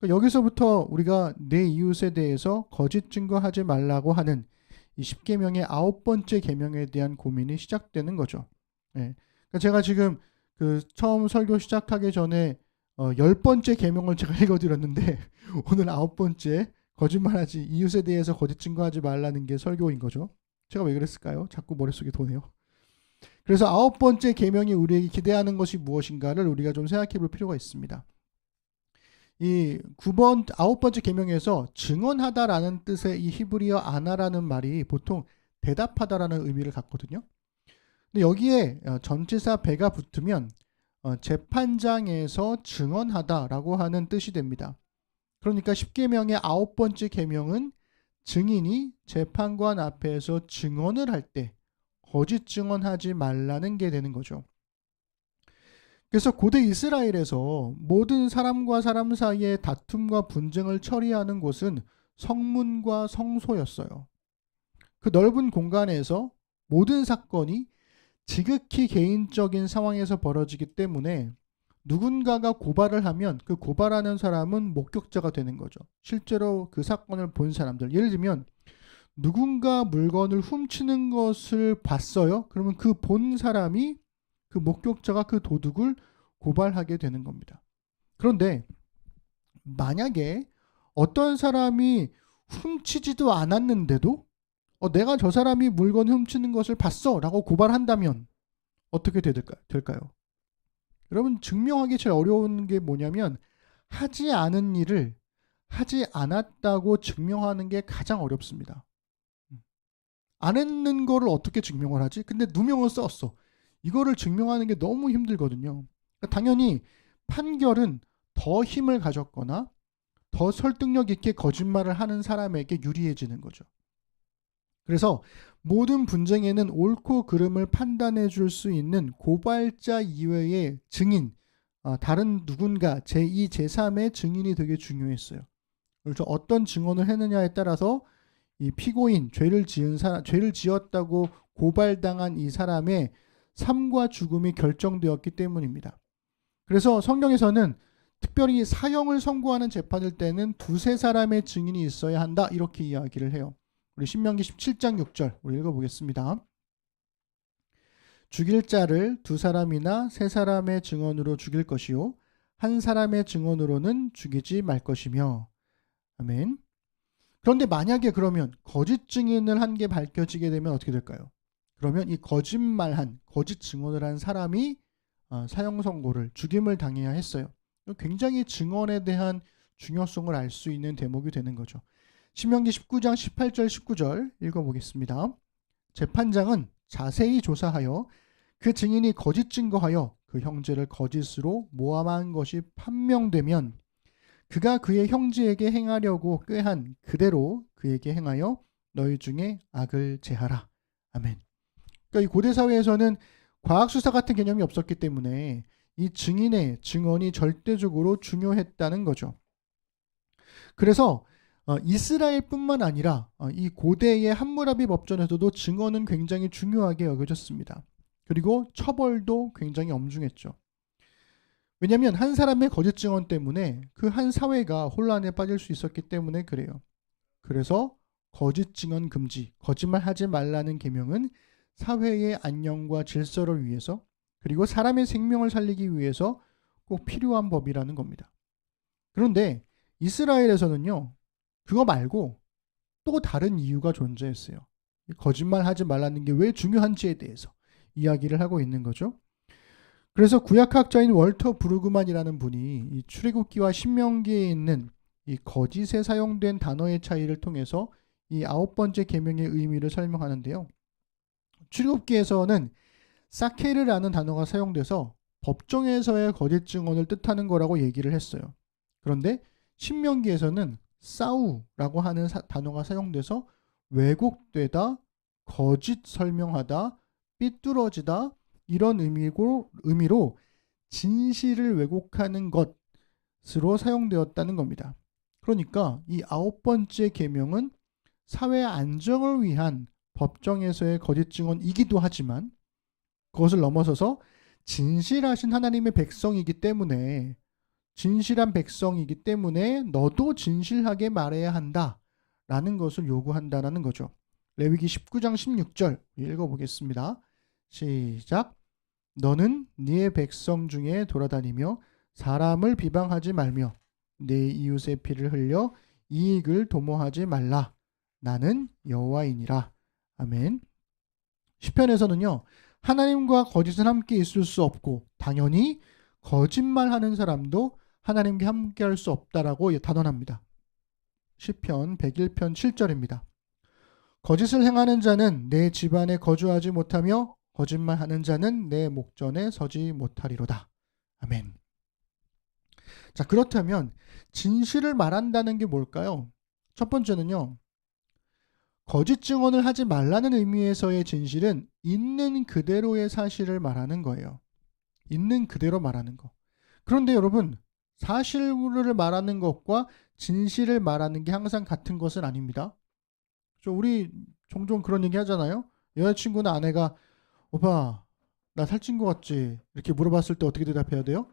그러니까 여기서부터 우리가 내 이웃에 대해서 거짓 증거하지 말라고 하는 이 10계명의 9번째 계명에 대한 고민이 시작되는 거죠. 네. 그러니까 제가 지금 그 처음 설교 시작하기 전에 10번째 계명을 제가 읽어드렸는데 오늘 9번째 거짓말하지 이웃에 대해서 거짓 증거하지 말라는 게 설교인 거죠. 제가 왜 그랬을까요? 자꾸 머릿속에 도네요. 그래서 9번째 계명이 우리에게 기대하는 것이 무엇인가를 우리가 좀 생각해 볼 필요가 있습니다. 이 9번째 계명에서 증언하다라는 뜻의 이 히브리어 아나라는 말이 보통 대답하다라는 의미를 갖거든요. 근데 여기에 전치사 배가 붙으면 재판장에서 증언하다라고 하는 뜻이 됩니다. 그러니까 10계명의 9번째 계명은 증인이 재판관 앞에서 증언을 할 때 거짓 증언하지 말라는 게 되는 거죠. 그래서 고대 이스라엘에서 모든 사람과 사람 사이의 다툼과 분쟁을 처리하는 곳은 성문과 성소였어요. 그 넓은 공간에서 모든 사건이 지극히 개인적인 상황에서 벌어지기 때문에 누군가가 고발을 하면 그 고발하는 사람은 목격자가 되는 거죠. 실제로 그 사건을 본 사람들. 예를 들면 누군가 물건을 훔치는 것을 봤어요. 그러면 그 본 사람이 그 목격자가 그 도둑을 고발하게 되는 겁니다. 그런데 만약에 어떤 사람이 훔치지도 않았는데도 내가 저 사람이 물건 훔치는 것을 봤어 라고 고발한다면 어떻게 될까요? 여러분 증명하기 제일 어려운 게 뭐냐면 하지 않은 일을 하지 않았다고 증명하는 게 가장 어렵습니다. 안 했는 거를 어떻게 증명을 하지? 근데 누명을 썼어. 이거를 증명하는 게 너무 힘들거든요. 그러니까 당연히 판결은 더 힘을 가졌거나 더 설득력 있게 거짓말을 하는 사람에게 유리해지는 거죠. 그래서 모든 분쟁에는 옳고 그름을 판단해 줄 수 있는 고발자 이외의 증인, 다른 누군가 제2, 제3의 증인이 되게 중요했어요. 그래서 어떤 증언을 했느냐에 따라서 이 피고인, 죄를 지었다고 고발당한 이 사람의 삶과 죽음이 결정되었기 때문입니다. 그래서 성경에서는 특별히 사형을 선고하는 재판일 때는 두세 사람의 증인이 있어야 한다, 이렇게 이야기를 해요. 우리 신명기 17장 6절 우리 읽어보겠습니다. 죽일 자를 두 사람이나 세 사람의 증언으로 죽일 것이요 한 사람의 증언으로는 죽이지 말 것이며. 아멘. 그런데 만약에 그러면 거짓 증인을 한 게 밝혀지게 되면 어떻게 될까요? 그러면 이 거짓말한, 거짓 증언을 한 사람이 사형 선고를, 죽임을 당해야 했어요. 굉장히 증언에 대한 중요성을 알 수 있는 대목이 되는 거죠. 신명기 19장 18절 19절 읽어보겠습니다. 재판장은 자세히 조사하여 그 증인이 거짓 증거하여 그 형제를 거짓으로 모함한 것이 판명되면 그가 그의 형제에게 행하려고 꾀한 그대로 그에게 행하여 너희 중에 악을 제하라. 아멘. 그러니까 이 고대 사회에서는 과학수사 같은 개념이 없었기 때문에 이 증인의 증언이 절대적으로 중요했다는 거죠. 그래서 이스라엘뿐만 아니라 이 고대의 함무라비 법전에서도 증언은 굉장히 중요하게 여겨졌습니다. 그리고 처벌도 굉장히 엄중했죠. 왜냐하면 한 사람의 거짓 증언 때문에 그 한 사회가 혼란에 빠질 수 있었기 때문에 그래요. 그래서 거짓 증언 금지, 거짓말하지 말라는 계명은 사회의 안녕과 질서를 위해서, 그리고 사람의 생명을 살리기 위해서 꼭 필요한 법이라는 겁니다. 그런데 이스라엘에서는요, 그거 말고 또 다른 이유가 존재했어요. 거짓말하지 말라는 게 왜 중요한지에 대해서 이야기를 하고 있는 거죠. 그래서 구약학자인 월터 브루그만이라는 분이 이 출애굽기와 신명기에 있는 이 거짓에 사용된 단어의 차이를 통해서 이 9번째 계명의 의미를 설명하는데요. 출애굽기에서는 사케르라는 단어가 사용돼서 법정에서의 거짓 증언을 뜻하는 거라고 얘기를 했어요. 그런데 신명기에서는 사우라고 하는 단어가 사용돼서 왜곡되다, 거짓 설명하다, 삐뚤어지다, 이런 의미로 진실을 왜곡하는 것으로 사용되었다는 겁니다. 그러니까 이 9번째 계명은 사회 안정을 위한 법정에서의 거짓 증언이기도 하지만 그것을 넘어서서 진실하신 하나님의 백성이기 때문에, 진실한 백성이기 때문에 너도 진실하게 말해야 한다라는 것을 요구한다라는 거죠. 레위기 19장 16절 읽어보겠습니다. 시작. 너는 네 백성 중에 돌아다니며 사람을 비방하지 말며 네 이웃의 피를 흘려 이익을 도모하지 말라. 나는 여호와이니라. 아멘. 시편에서는요, 하나님과 거짓은 함께 있을 수 없고 당연히 거짓말하는 사람도 하나님께 함께할 수 없다라고 단언합니다. 시편 101편 7절입니다. 거짓을 행하는 자는 내 집안에 거주하지 못하며 거짓말하는 자는 내 목전에 서지 못하리로다. 아멘. 자, 그렇다면 진실을 말한다는 게 뭘까요? 첫 번째는요, 거짓 증언을 하지 말라는 의미에서의 진실은 있는 그대로의 사실을 말하는 거예요. 있는 그대로 말하는 거. 그런데 여러분, 사실을 말하는 것과 진실을 말하는 게 항상 같은 것은 아닙니다. 우리 종종 그런 얘기 하잖아요. 여자친구나 아내가 오빠 나 살찐 거 같지? 이렇게 물어봤을 때 어떻게 대답해야 돼요?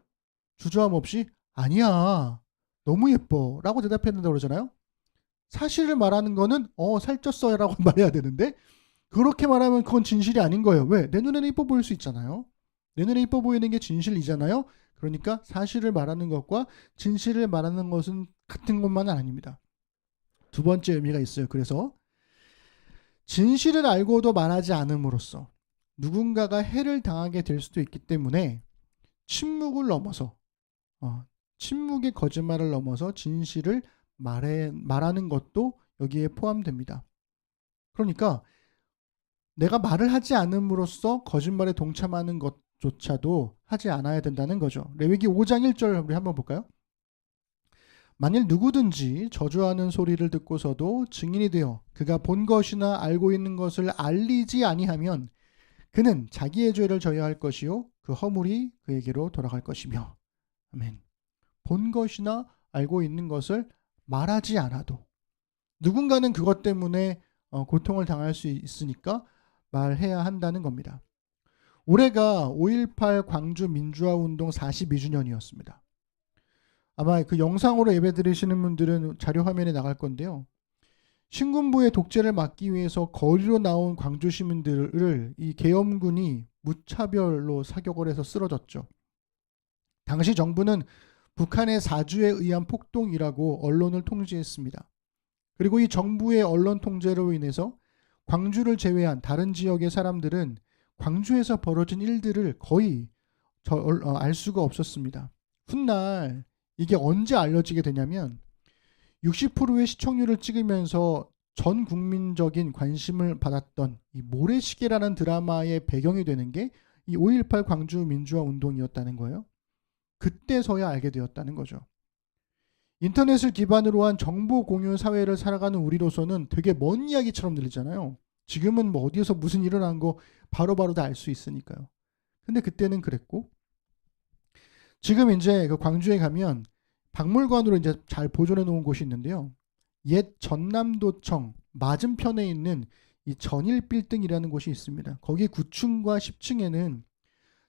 주저함 없이 아니야 너무 예뻐 라고 대답해야 된다고 그러잖아요. 사실을 말하는 거는 살쪘어요 라고 말해야 되는데, 그렇게 말하면 그건 진실이 아닌 거예요. 왜? 내 눈에는 이뻐 보일 수 있잖아요. 내 눈에 이뻐 보이는 게 진실이잖아요. 그러니까 사실을 말하는 것과 진실을 말하는 것은 같은 것만은 아닙니다. 두 번째 의미가 있어요. 그래서 진실을 알고도 말하지 않음으로써 누군가가 해를 당하게 될 수도 있기 때문에 침묵을 넘어서 침묵의 거짓말을 넘어서 진실을 말하는 것도 여기에 포함됩니다. 그러니까 내가 말을 하지 않음으로써 거짓말에 동참하는 것조차도 하지 않아야 된다는 거죠. 레위기 5장 1절 우리 한번 볼까요? 만일 누구든지 저주하는 소리를 듣고서도 증인이 되어 그가 본 것이나 알고 있는 것을 알리지 아니하면 그는 자기의 죄를 져야 할 것이요 그 허물이 그에게로 돌아갈 것이며. 아멘. 본 것이나 알고 있는 것을 말하지 않아도 누군가는 그것 때문에 고통을 당할 수 있으니까 말해야 한다는 겁니다. 올해가 5.18 광주 민주화운동 42주년이었습니다. 아마 그 영상으로 예배 드리시는 분들은 자료 화면에 나갈 건데요. 신군부의 독재를 막기 위해서 거리로 나온 광주 시민들을 이 계엄군이 무차별로 사격을 해서 쓰러졌죠. 당시 정부는 북한의 사주에 의한 폭동이라고 언론을 통제했습니다. 그리고 이 정부의 언론 통제로 인해서 광주를 제외한 다른 지역의 사람들은 광주에서 벌어진 일들을 거의 알 수가 없었습니다. 훗날 이게 언제 알려지게 되냐면 60%의 시청률을 찍으면서 전 국민적인 관심을 받았던 이 모래시계라는 드라마의 배경이 되는 게 이 5.18 광주 민주화 운동이었다는 거예요. 그때서야 알게 되었다는 거죠. 인터넷을 기반으로 한 정보 공유 사회를 살아가는 우리로서는 되게 먼 이야기처럼 들리잖아요. 지금은 뭐 어디에서 무슨 일이 일어난 거 바로바로 다 알 수 있으니까요. 근데 그때는 그랬고, 지금 이제 그 광주에 가면 박물관으로 이제 잘 보존해 놓은 곳이 있는데요. 옛 전남도청 맞은편에 있는 이 전일빌딩이라는 곳이 있습니다. 거기 9층과 10층에는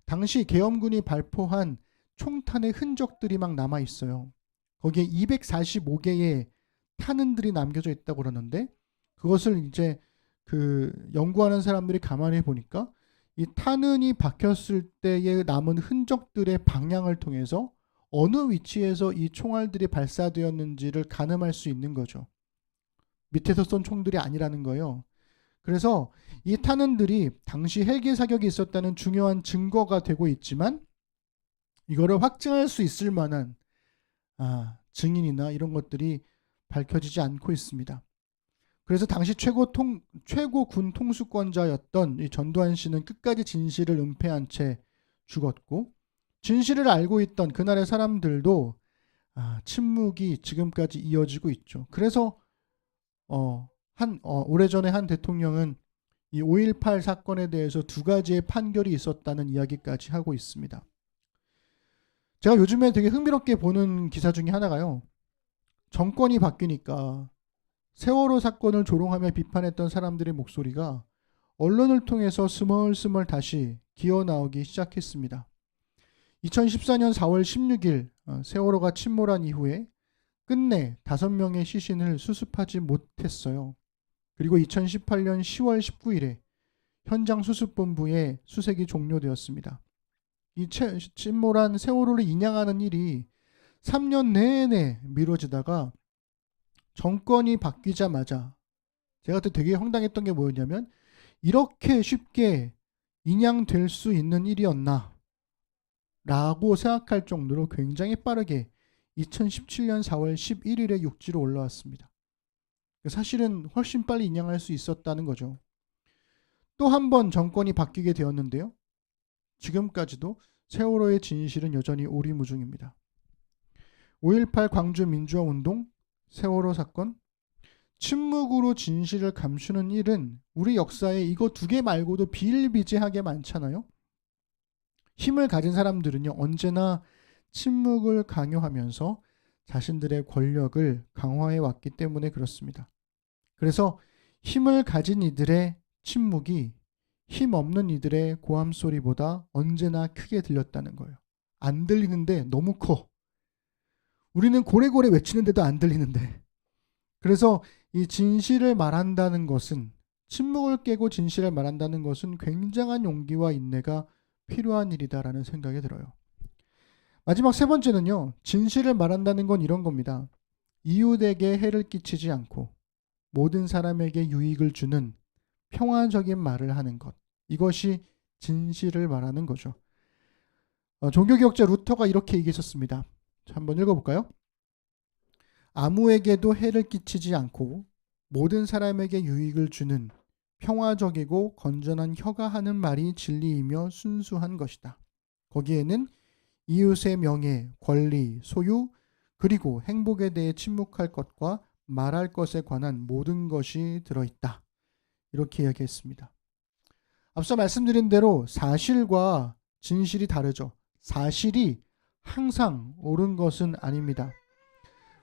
당시 계엄군이 발포한 총탄의 흔적들이 막 남아 있어요. 거기에 245개의 탄흔들이 남겨져 있다고 그러는데, 그것을 이제 그 연구하는 사람들이 감안해 보니까 이 탄흔이 박혔을 때에 남은 흔적들의 방향을 통해서 어느 위치에서 이 총알들이 발사되었는지를 가늠할 수 있는 거죠. 밑에서 쏜 총들이 아니라는 거예요. 그래서 이 탄흔들이 당시 헬기 사격이 있었다는 중요한 증거가 되고 있지만, 이거를 확증할 수 있을 만한 증인이나 이런 것들이 밝혀지지 않고 있습니다. 그래서 당시 최고 군 통수권자였던 이 전두환 씨는 끝까지 진실을 은폐한 채 죽었고, 진실을 알고 있던 그날의 사람들도 침묵이 지금까지 이어지고 있죠. 그래서 오래전에 한 대통령은 이 5.18 사건에 대해서 두 가지의 판결이 있었다는 이야기까지 하고 있습니다. 제가 요즘에 되게 흥미롭게 보는 기사 중에 하나가요. 정권이 바뀌니까 세월호 사건을 조롱하며 비판했던 사람들의 목소리가 언론을 통해서 스멀스멀 다시 기어 나오기 시작했습니다. 2014년 4월 16일 세월호가 침몰한 이후에 끝내 5명의 시신을 수습하지 못했어요. 그리고 2018년 10월 19일에 현장 수습본부의 수색이 종료되었습니다. 이 침몰한 세월호를 인양하는 일이 3년 내내 미뤄지다가 정권이 바뀌자마자 제가 그때 되게 황당했던 게 뭐였냐면, 이렇게 쉽게 인양될 수 있는 일이었나 라고 생각할 정도로 굉장히 빠르게 2017년 4월 11일에 육지로 올라왔습니다. 사실은 훨씬 빨리 인양할 수 있었다는 거죠. 또 한 번 정권이 바뀌게 되었는데요. 지금까지도 세월호의 진실은 여전히 오리무중입니다. 5.18 광주 민주화 운동, 세월호 사건, 침묵으로 진실을 감추는 일은 우리 역사에 이거 두 개 말고도 비일비재하게 많잖아요. 힘을 가진 사람들은요, 언제나 침묵을 강요하면서 자신들의 권력을 강화해 왔기 때문에 그렇습니다. 그래서 힘을 가진 이들의 침묵이 힘 없는 이들의 고함 소리보다 언제나 크게 들렸다는 거예요. 안 들리는데 너무 커. 우리는 고래고래 외치는데도 안 들리는데. 그래서 이 진실을 말한다는 것은, 침묵을 깨고 진실을 말한다는 것은 굉장한 용기와 인내가 필요한 일이다라는 생각이 들어요. 마지막 세 번째는요, 진실을 말한다는 건 이런 겁니다. 이웃에게 해를 끼치지 않고 모든 사람에게 유익을 주는 평화적인 말을 하는 것, 이것이 진실을 말하는 거죠. 종교개혁자 루터가 이렇게 얘기했었습니다. 한번 읽어볼까요? 아무에게도 해를 끼치지 않고 모든 사람에게 유익을 주는 평화적이고 건전한 혀가 하는 말이 진리이며 순수한 것이다. 거기에는 이웃의 명예, 권리, 소유, 그리고 행복에 대해 침묵할 것과 말할 것에 관한 모든 것이 들어있다. 이렇게 이야기했습니다. 앞서 말씀드린 대로 사실과 진실이 다르죠. 사실이 항상 옳은 것은 아닙니다.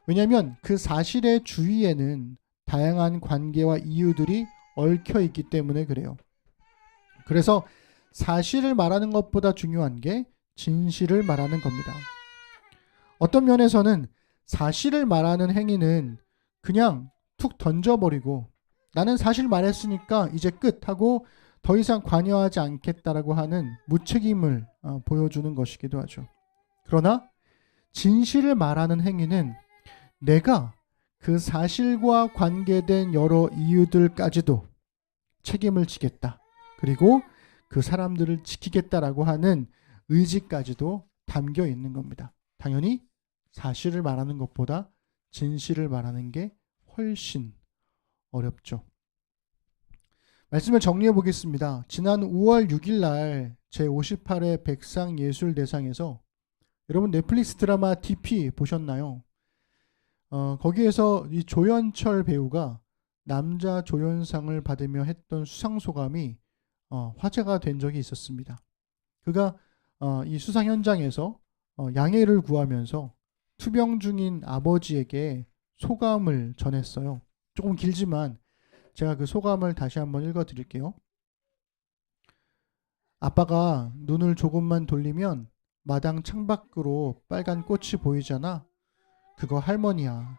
왜냐하면 그 사실의 주위에는 다양한 관계와 이유들이 얽혀 있기 때문에 그래요. 그래서 사실을 말하는 것보다 중요한 게 진실을 말하는 겁니다. 어떤 면에서는 사실을 말하는 행위는 그냥 툭 던져버리고 나는 사실 말했으니까 이제 끝 하고 더 이상 관여하지 않겠다라고 하는 무책임을 보여주는 것이기도 하죠. 그러나 진실을 말하는 행위는 내가 그 사실과 관계된 여러 이유들까지도 책임을 지겠다. 그리고 그 사람들을 지키겠다라고 하는 의지까지도 담겨 있는 겁니다. 당연히 사실을 말하는 것보다 진실을 말하는 게 훨씬 어렵죠. 말씀을 정리해 보겠습니다. 지난 5월 6일 날 제58회 백상예술대상에서 여러분 넷플릭스 드라마 DP 보셨나요? 거기에서 이 조연철 배우가 남자 조연상을 받으며 했던 수상 소감이 화제가 된 적이 있었습니다. 그가 이 수상 현장에서 양해를 구하면서 투병 중인 아버지에게 소감을 전했어요. 조금 길지만 제가 그 소감을 다시 한번 읽어 드릴게요. 아빠가 눈을 조금만 돌리면 마당 창밖으로 빨간 꽃이 보이잖아. 그거 할머니야.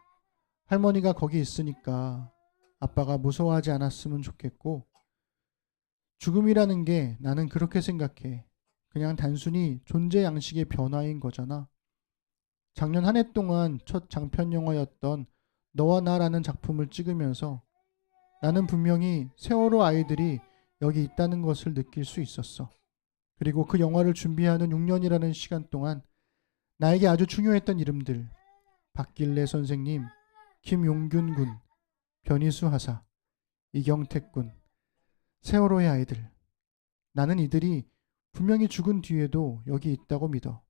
할머니가 거기 있으니까 아빠가 무서워하지 않았으면 좋겠고, 죽음이라는 게 나는 그렇게 생각해. 그냥 단순히 존재 양식의 변화인 거잖아. 작년 한 해 동안 첫 장편 영화였던 너와 나라는 작품을 찍으면서 나는 분명히 세월호 아이들이 여기 있다는 것을 느낄 수 있었어. 그리고 그 영화를 준비하는 6년이라는 시간 동안 나에게 아주 중요했던 이름들, 박길래 선생님, 김용균 군, 변희수 하사, 이경택 군, 세월호의 아이들. 나는 이들이 분명히 죽은 뒤에도 여기 있다고 믿어.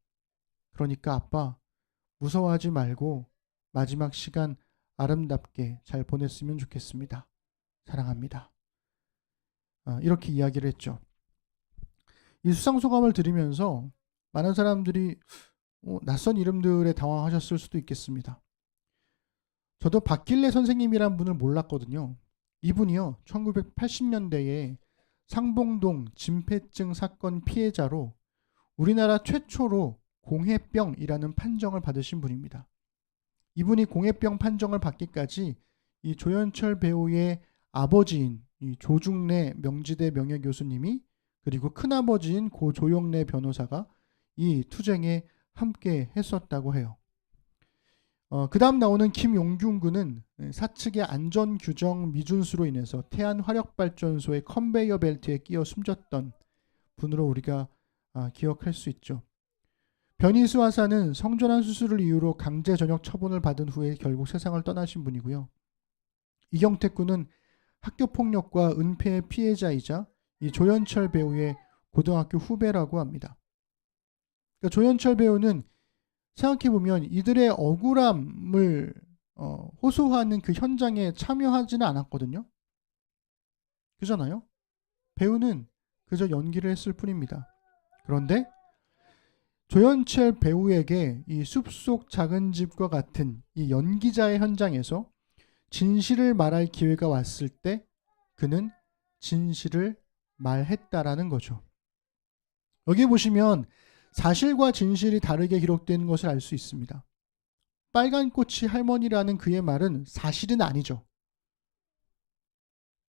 그러니까 아빠, 무서워하지 말고 마지막 시간 아름답게 잘 보냈으면 좋겠습니다. 사랑합니다. 이렇게 이야기를 했죠. 이 수상소감을 들으면서 많은 사람들이 낯선 이름들에 당황하셨을 수도 있겠습니다. 저도 박길래 선생님이란 분을 몰랐거든요. 이분이요, 1980년대에 상봉동 진폐증 사건 피해자로 우리나라 최초로 공해병이라는 판정을 받으신 분입니다. 이분이 공해병 판정을 받기까지 이 조연철 배우의 아버지인 이 조중래 명지대 명예교수님이, 그리고 큰아버지인 고 조영래 변호사가 이 투쟁에 함께 했었다고 해요. 그 다음 나오는 김용균 군은 사측의 안전규정 미준수로 인해서 태안화력발전소의 컨베이어 벨트에 끼어 숨졌던 분으로 우리가 기억할 수 있죠. 변희수 하사는 성전환 수술을 이유로 강제 전역 처분을 받은 후에 결국 세상을 떠나신 분이고요. 이경택 군은 학교폭력과 은폐의 피해자이자 이 조연철 배우의 고등학교 후배라고 합니다. 그러니까 조연철 배우는 생각해보면 이들의 억울함을 호소하는 그 현장에 참여하지는 않았거든요. 그잖아요. 배우는 그저 연기를 했을 뿐입니다. 그런데 조연철 배우에게 이 숲속 작은 집과 같은 이 연기자의 현장에서 진실을 말할 기회가 왔을 때 그는 진실을 말했다라는 거죠. 여기 보시면 사실과 진실이 다르게 기록되는 것을 알 수 있습니다. 빨간 꽃이 할머니라는 그의 말은 사실은 아니죠.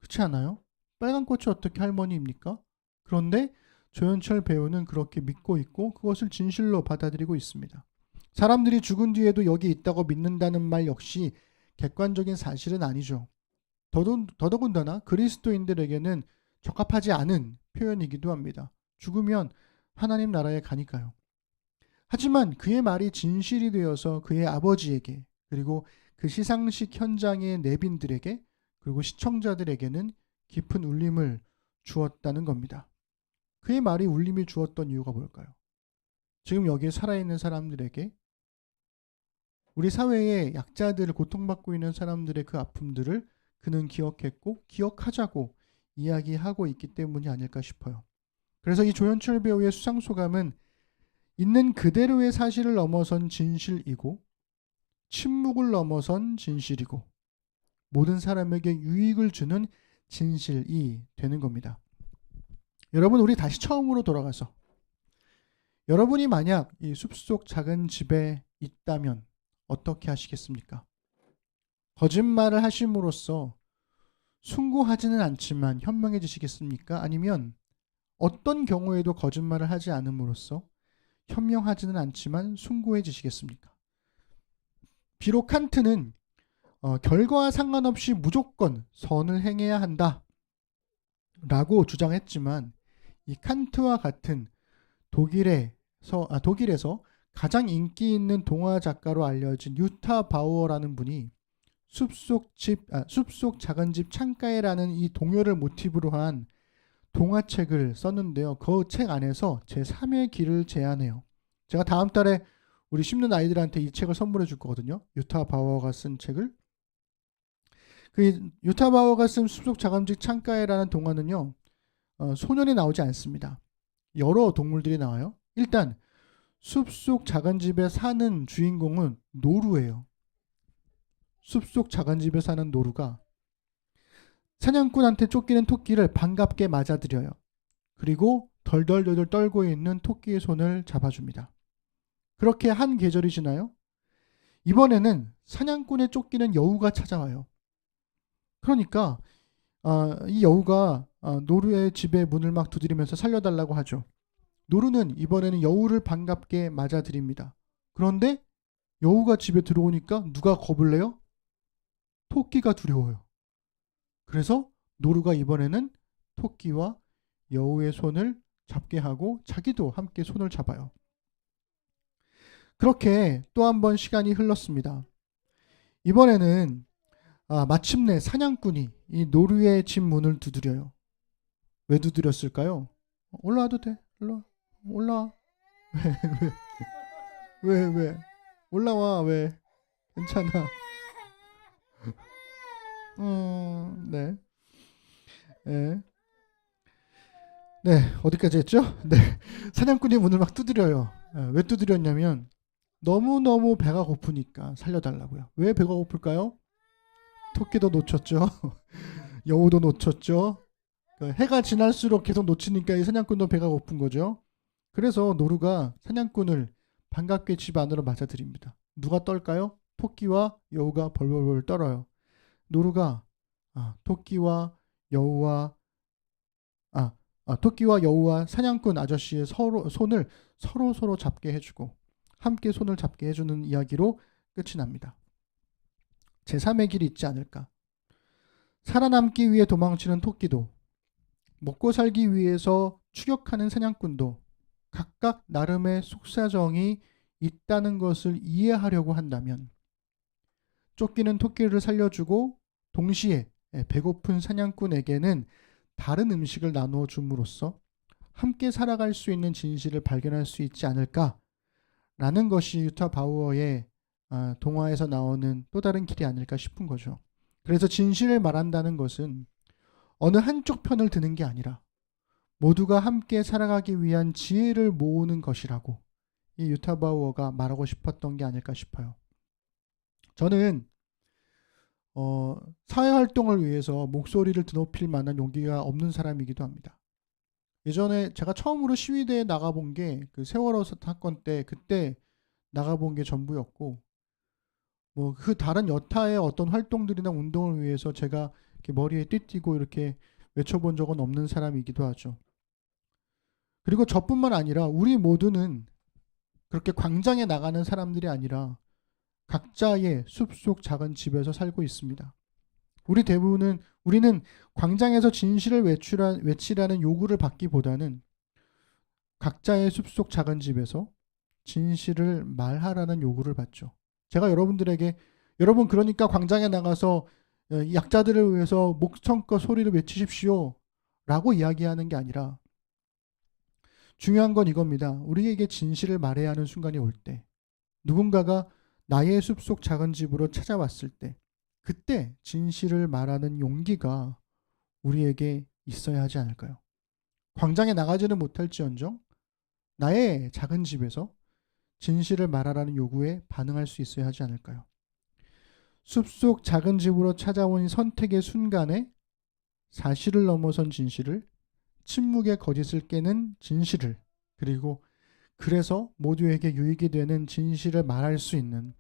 그렇지 않아요? 빨간 꽃이 어떻게 할머니입니까? 그런데 조연철 배우는 그렇게 믿고 있고 그것을 진실로 받아들이고 있습니다. 사람들이 죽은 뒤에도 여기 있다고 믿는다는 말 역시 객관적인 사실은 아니죠. 더더군다나 그리스도인들에게는 적합하지 않은 표현이기도 합니다. 죽으면 하나님 나라에 가니까요. 하지만 그의 말이 진실이 되어서 그의 아버지에게, 그리고 그 시상식 현장의 내빈들에게, 그리고 시청자들에게는 깊은 울림을 주었다는 겁니다. 그의 말이 울림을 주었던 이유가 뭘까요? 지금 여기에 살아있는 사람들에게 우리 사회의 약자들, 고통받고 있는 사람들의 그 아픔들을 그는 기억했고 기억하자고 이야기하고 있기 때문이 아닐까 싶어요. 그래서 이 조연출 배우의 수상소감은 있는 그대로의 사실을 넘어선 진실이고 침묵을 넘어선 진실이고 모든 사람에게 유익을 주는 진실이 되는 겁니다. 여러분, 우리 다시 처음으로 돌아가서 여러분이 만약 이 숲속 작은 집에 있다면 어떻게 하시겠습니까? 거짓말을 하심으로써 숭고하지는 않지만 현명해지시겠습니까? 아니면 어떤 경우에도 거짓말을 하지 않음으로써 현명하지는 않지만 숭고해지시겠습니까? 비록 칸트는 결과와 상관없이 무조건 선을 행해야 한다 라고 주장했지만 이 칸트와 같은 독일에서 가장 인기 있는 동화 작가로 알려진 유타 바우어라는 분이 숲속 작은 집 창가에라는 이 동요를 모티브로 한 동화책을 썼는데요. 그 책 안에서 제3의 길을 제안해요. 제가 다음 달에 우리 심는 아이들한테 이 책을 선물해 줄 거거든요. 유타 바우어가 쓴 책을. 그 유타 바우어가 쓴 숲속 작은 집 창가에라는 동화는요. 소년이 나오지 않습니다. 여러 동물들이 나와요. 일단 숲속 작은 집에 사는 주인공은 노루예요. 숲속 작은 집에 사는 노루가 사냥꾼한테 쫓기는 토끼를 반갑게 맞아들여요. 그리고 덜덜덜 떨고 있는 토끼의 손을 잡아줍니다. 그렇게 한 계절이 지나요. 이번에는 사냥꾼에 쫓기는 여우가 찾아와요. 그러니까 이 여우가 노루의 집의 문을 막 두드리면서 살려달라고 하죠. 노루는 이번에는 여우를 반갑게 맞아들입니다. 그런데 여우가 집에 들어오니까 누가 겁을 내요? 토끼가 두려워요. 그래서 노루가 이번에는 토끼와 여우의 손을 잡게 하고 자기도 함께 손을 잡아요. 그렇게 또 한 번 시간이 흘렀습니다. 이번에는 마침내 사냥꾼이 이 노루의 집 문을 두드려요. 왜 두드렸을까요? 올라와도 돼. 올라와. 왜? 올라와. 왜? 괜찮아. 네. 네. 네, 어디까지 했죠? 네. 사냥꾼이 문을 막 두드려요. 왜 두드렸냐면 너무너무 배가 고프니까 살려달라고요. 왜 배가 고플까요? 토끼도 놓쳤죠. 여우도 놓쳤죠. 해가 지날수록 계속 놓치니까 이 사냥꾼도 배가 고픈 거죠. 그래서 노루가 사냥꾼을 반갑게 집 안으로 맞아들입니다. 누가 떨까요? 토끼와 여우가 벌벌벌 떨어요. 노루가 토끼와 여우와 사냥꾼 아저씨의 손을 서로 잡게 해주고 함께 손을 잡게 해주는 이야기로 끝이 납니다. 제3의 길이 있지 않을까. 살아남기 위해 도망치는 토끼도 먹고 살기 위해서 추격하는 사냥꾼도 각각 나름의 속사정이 있다는 것을 이해하려고 한다면 쫓기는 토끼를 살려주고 동시에 배고픈 사냥꾼에게는 다른 음식을 나누어 줌으로써 함께 살아갈 수 있는 진실을 발견할 수 있지 않을까라는 것이 유타 바우어의 동화에서 나오는 또 다른 길이 아닐까 싶은 거죠. 그래서 진실을 말한다는 것은 어느 한쪽 편을 드는 게 아니라 모두가 함께 살아가기 위한 지혜를 모으는 것이라고 이 유타 바우어가 말하고 싶었던 게 아닐까 싶어요. 저는 사회활동을 위해서 목소리를 드높일 만한 용기가 없는 사람이기도 합니다. 예전에 제가 처음으로 시위대에 나가본 게 그 세월호 사건 때 그때 나가본 게 전부였고 뭐 그 다른 여타의 어떤 활동들이나 운동을 위해서 제가 이렇게 머리에 띠띠고 이렇게 외쳐본 적은 없는 사람이기도 하죠. 그리고 저뿐만 아니라 우리 모두는 그렇게 광장에 나가는 사람들이 아니라 각자의 숲속 작은 집에서 살고 있습니다. 우리는 광장에서 진실을 외치라는 요구를 받기보다는 각자의 숲속 작은 집에서 진실을 말하라는 요구를 받죠. 제가 여러분들에게 여러분 그러니까 광장에 나가서 약자들을 위해서 목청껏 소리를 외치십시오 라고 이야기하는 게 아니라 중요한 건 이겁니다. 우리에게 진실을 말해야 하는 순간이 올 때 누군가가 나의 숲속 작은 집으로 찾아왔을 때 그때 진실을 말하는 용기가 우리에게 있어야 하지 않을까요? 광장에 나가지는 못할지언정 나의 작은 집에서 진실을 말하라는 요구에 반응할 수 있어야 하지 않을까요? 숲속 작은 집으로 찾아온 선택의 순간에 사실을 넘어선 진실을, 침묵의 거짓을 깨는 진실을, 그리고 그래서 모두에게 유익이 되는 진실을 말할 수 있는,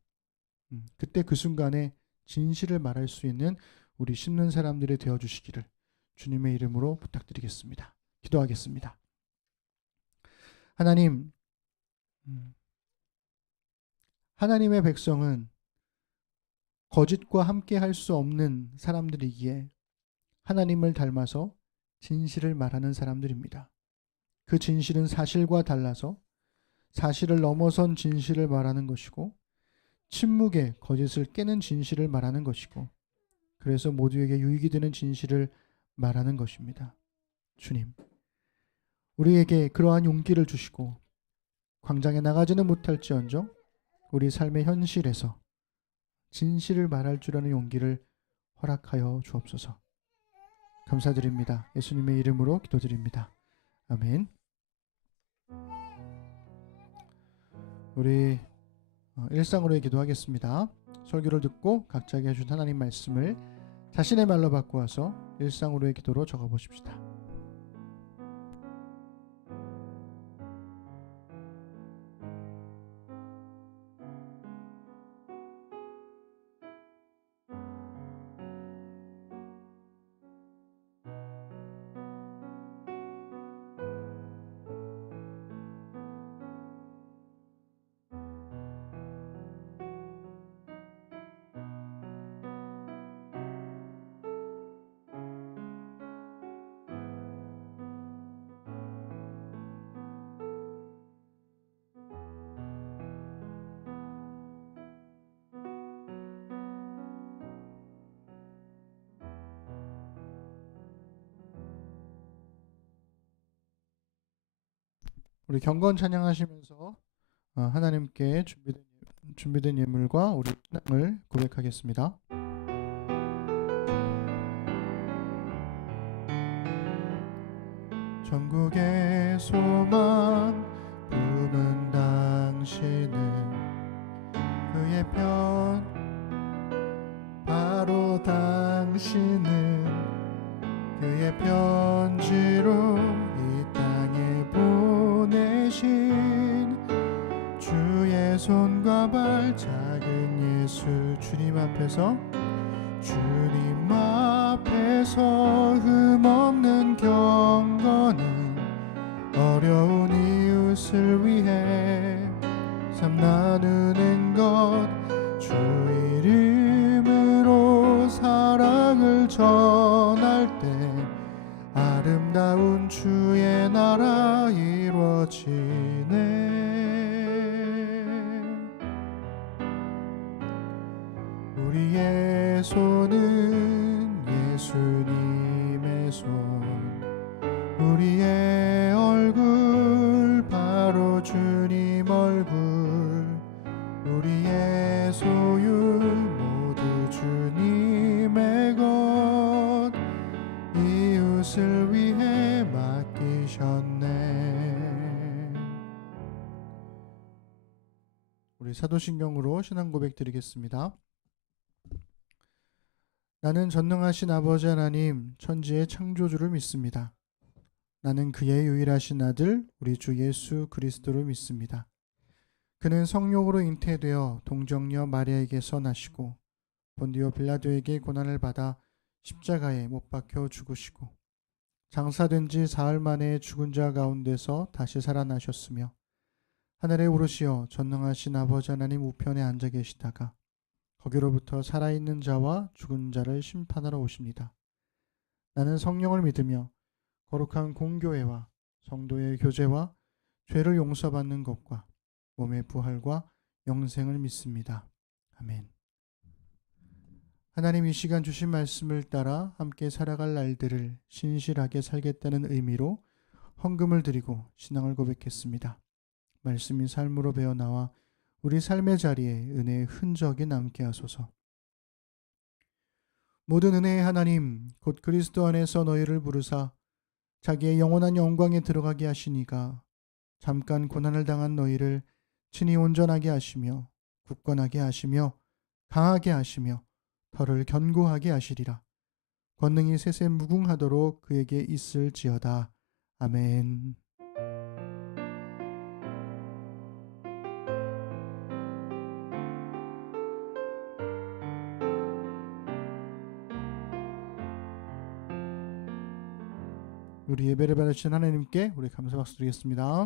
그때 그 순간에 진실을 말할 수 있는 우리 심는 사람들이 되어주시기를 주님의 이름으로 부탁드리겠습니다. 기도하겠습니다. 하나님, 하나님의 백성은 거짓과 함께 할 수 없는 사람들이기에 하나님을 닮아서 진실을 말하는 사람들입니다. 그 진실은 사실과 달라서 사실을 넘어선 진실을 말하는 것이고 침묵의 거짓을 깨는 진실을 말하는 것이고 그래서 모두에게 유익이 되는 진실을 말하는 것입니다. 주님, 우리에게 그러한 용기를 주시고 광장에 나가지는 못할지언정 우리 삶의 현실에서 진실을 말할 줄 아는 용기를 허락하여 주옵소서. 감사드립니다. 예수님의 이름으로 기도드립니다. 아멘. 우리 일상으로의 기도하겠습니다. 설교를 듣고 각자에게 해준 하나님 말씀을 자신의 말로 바꾸어서 일상으로의 기도로 적어보십시다. 우리 경건 찬양하시면서 하나님께 준비된 예물과 우리 신앙을 고백하겠습니다. 전국의 소망 품은 당신은 그의 편 바로 당신은 그의 편지로 이 땅에 보내신 주의 손과 발 작은 예수 주님 앞에서 흠없는 경건은 어려운 이웃을 위해 삶 나누는 것 주 이름으로 사랑을 전할 때 아름다운 주의 나라 이루어지네. 우리의 손은 예수님의 손, 우리의 얼굴 바로 주님 얼굴, 우리의 소유 모두 주님의 것 이웃을 위해 맡기셨네. 우리 사도신경으로 신앙 고백 드리겠습니다. 나는 전능하신 아버지 하나님 천지의 창조주를 믿습니다. 나는 그의 유일하신 아들 우리 주 예수 그리스도를 믿습니다. 그는 성령으로 잉태되어 동정녀 마리아에게서 나시고 본디오 빌라도에게 고난을 받아 십자가에 못 박혀 죽으시고 장사된 지 사흘 만에 죽은 자 가운데서 다시 살아나셨으며 하늘에 오르시어 전능하신 아버지 하나님 우편에 앉아 계시다가 거기로부터 살아있는 자와 죽은 자를 심판하러 오십니다. 나는 성령을 믿으며 거룩한 공교회와 성도의 교제와 죄를 용서받는 것과 몸의 부활과 영생을 믿습니다. 아멘. 하나님 이 시간 주신 말씀을 따라 함께 살아갈 날들을 신실하게 살겠다는 의미로 헌금을 드리고 신앙을 고백했습니다. 말씀이 삶으로 배어나와 우리 삶의 자리에 은혜의 흔적이 남게 하소서. 모든 은혜의 하나님 곧 그리스도 안에서 너희를 부르사 자기의 영원한 영광에 들어가게 하시니가 잠깐 고난을 당한 너희를 친히 온전하게 하시며 굳건하게 하시며 강하게 하시며 털을 견고하게 하시리라. 권능이 셋에 무궁하도록 그에게 있을지어다. 아멘. 우리 예배를 받으신 하나님께 우리 감사 박수 드리겠습니다.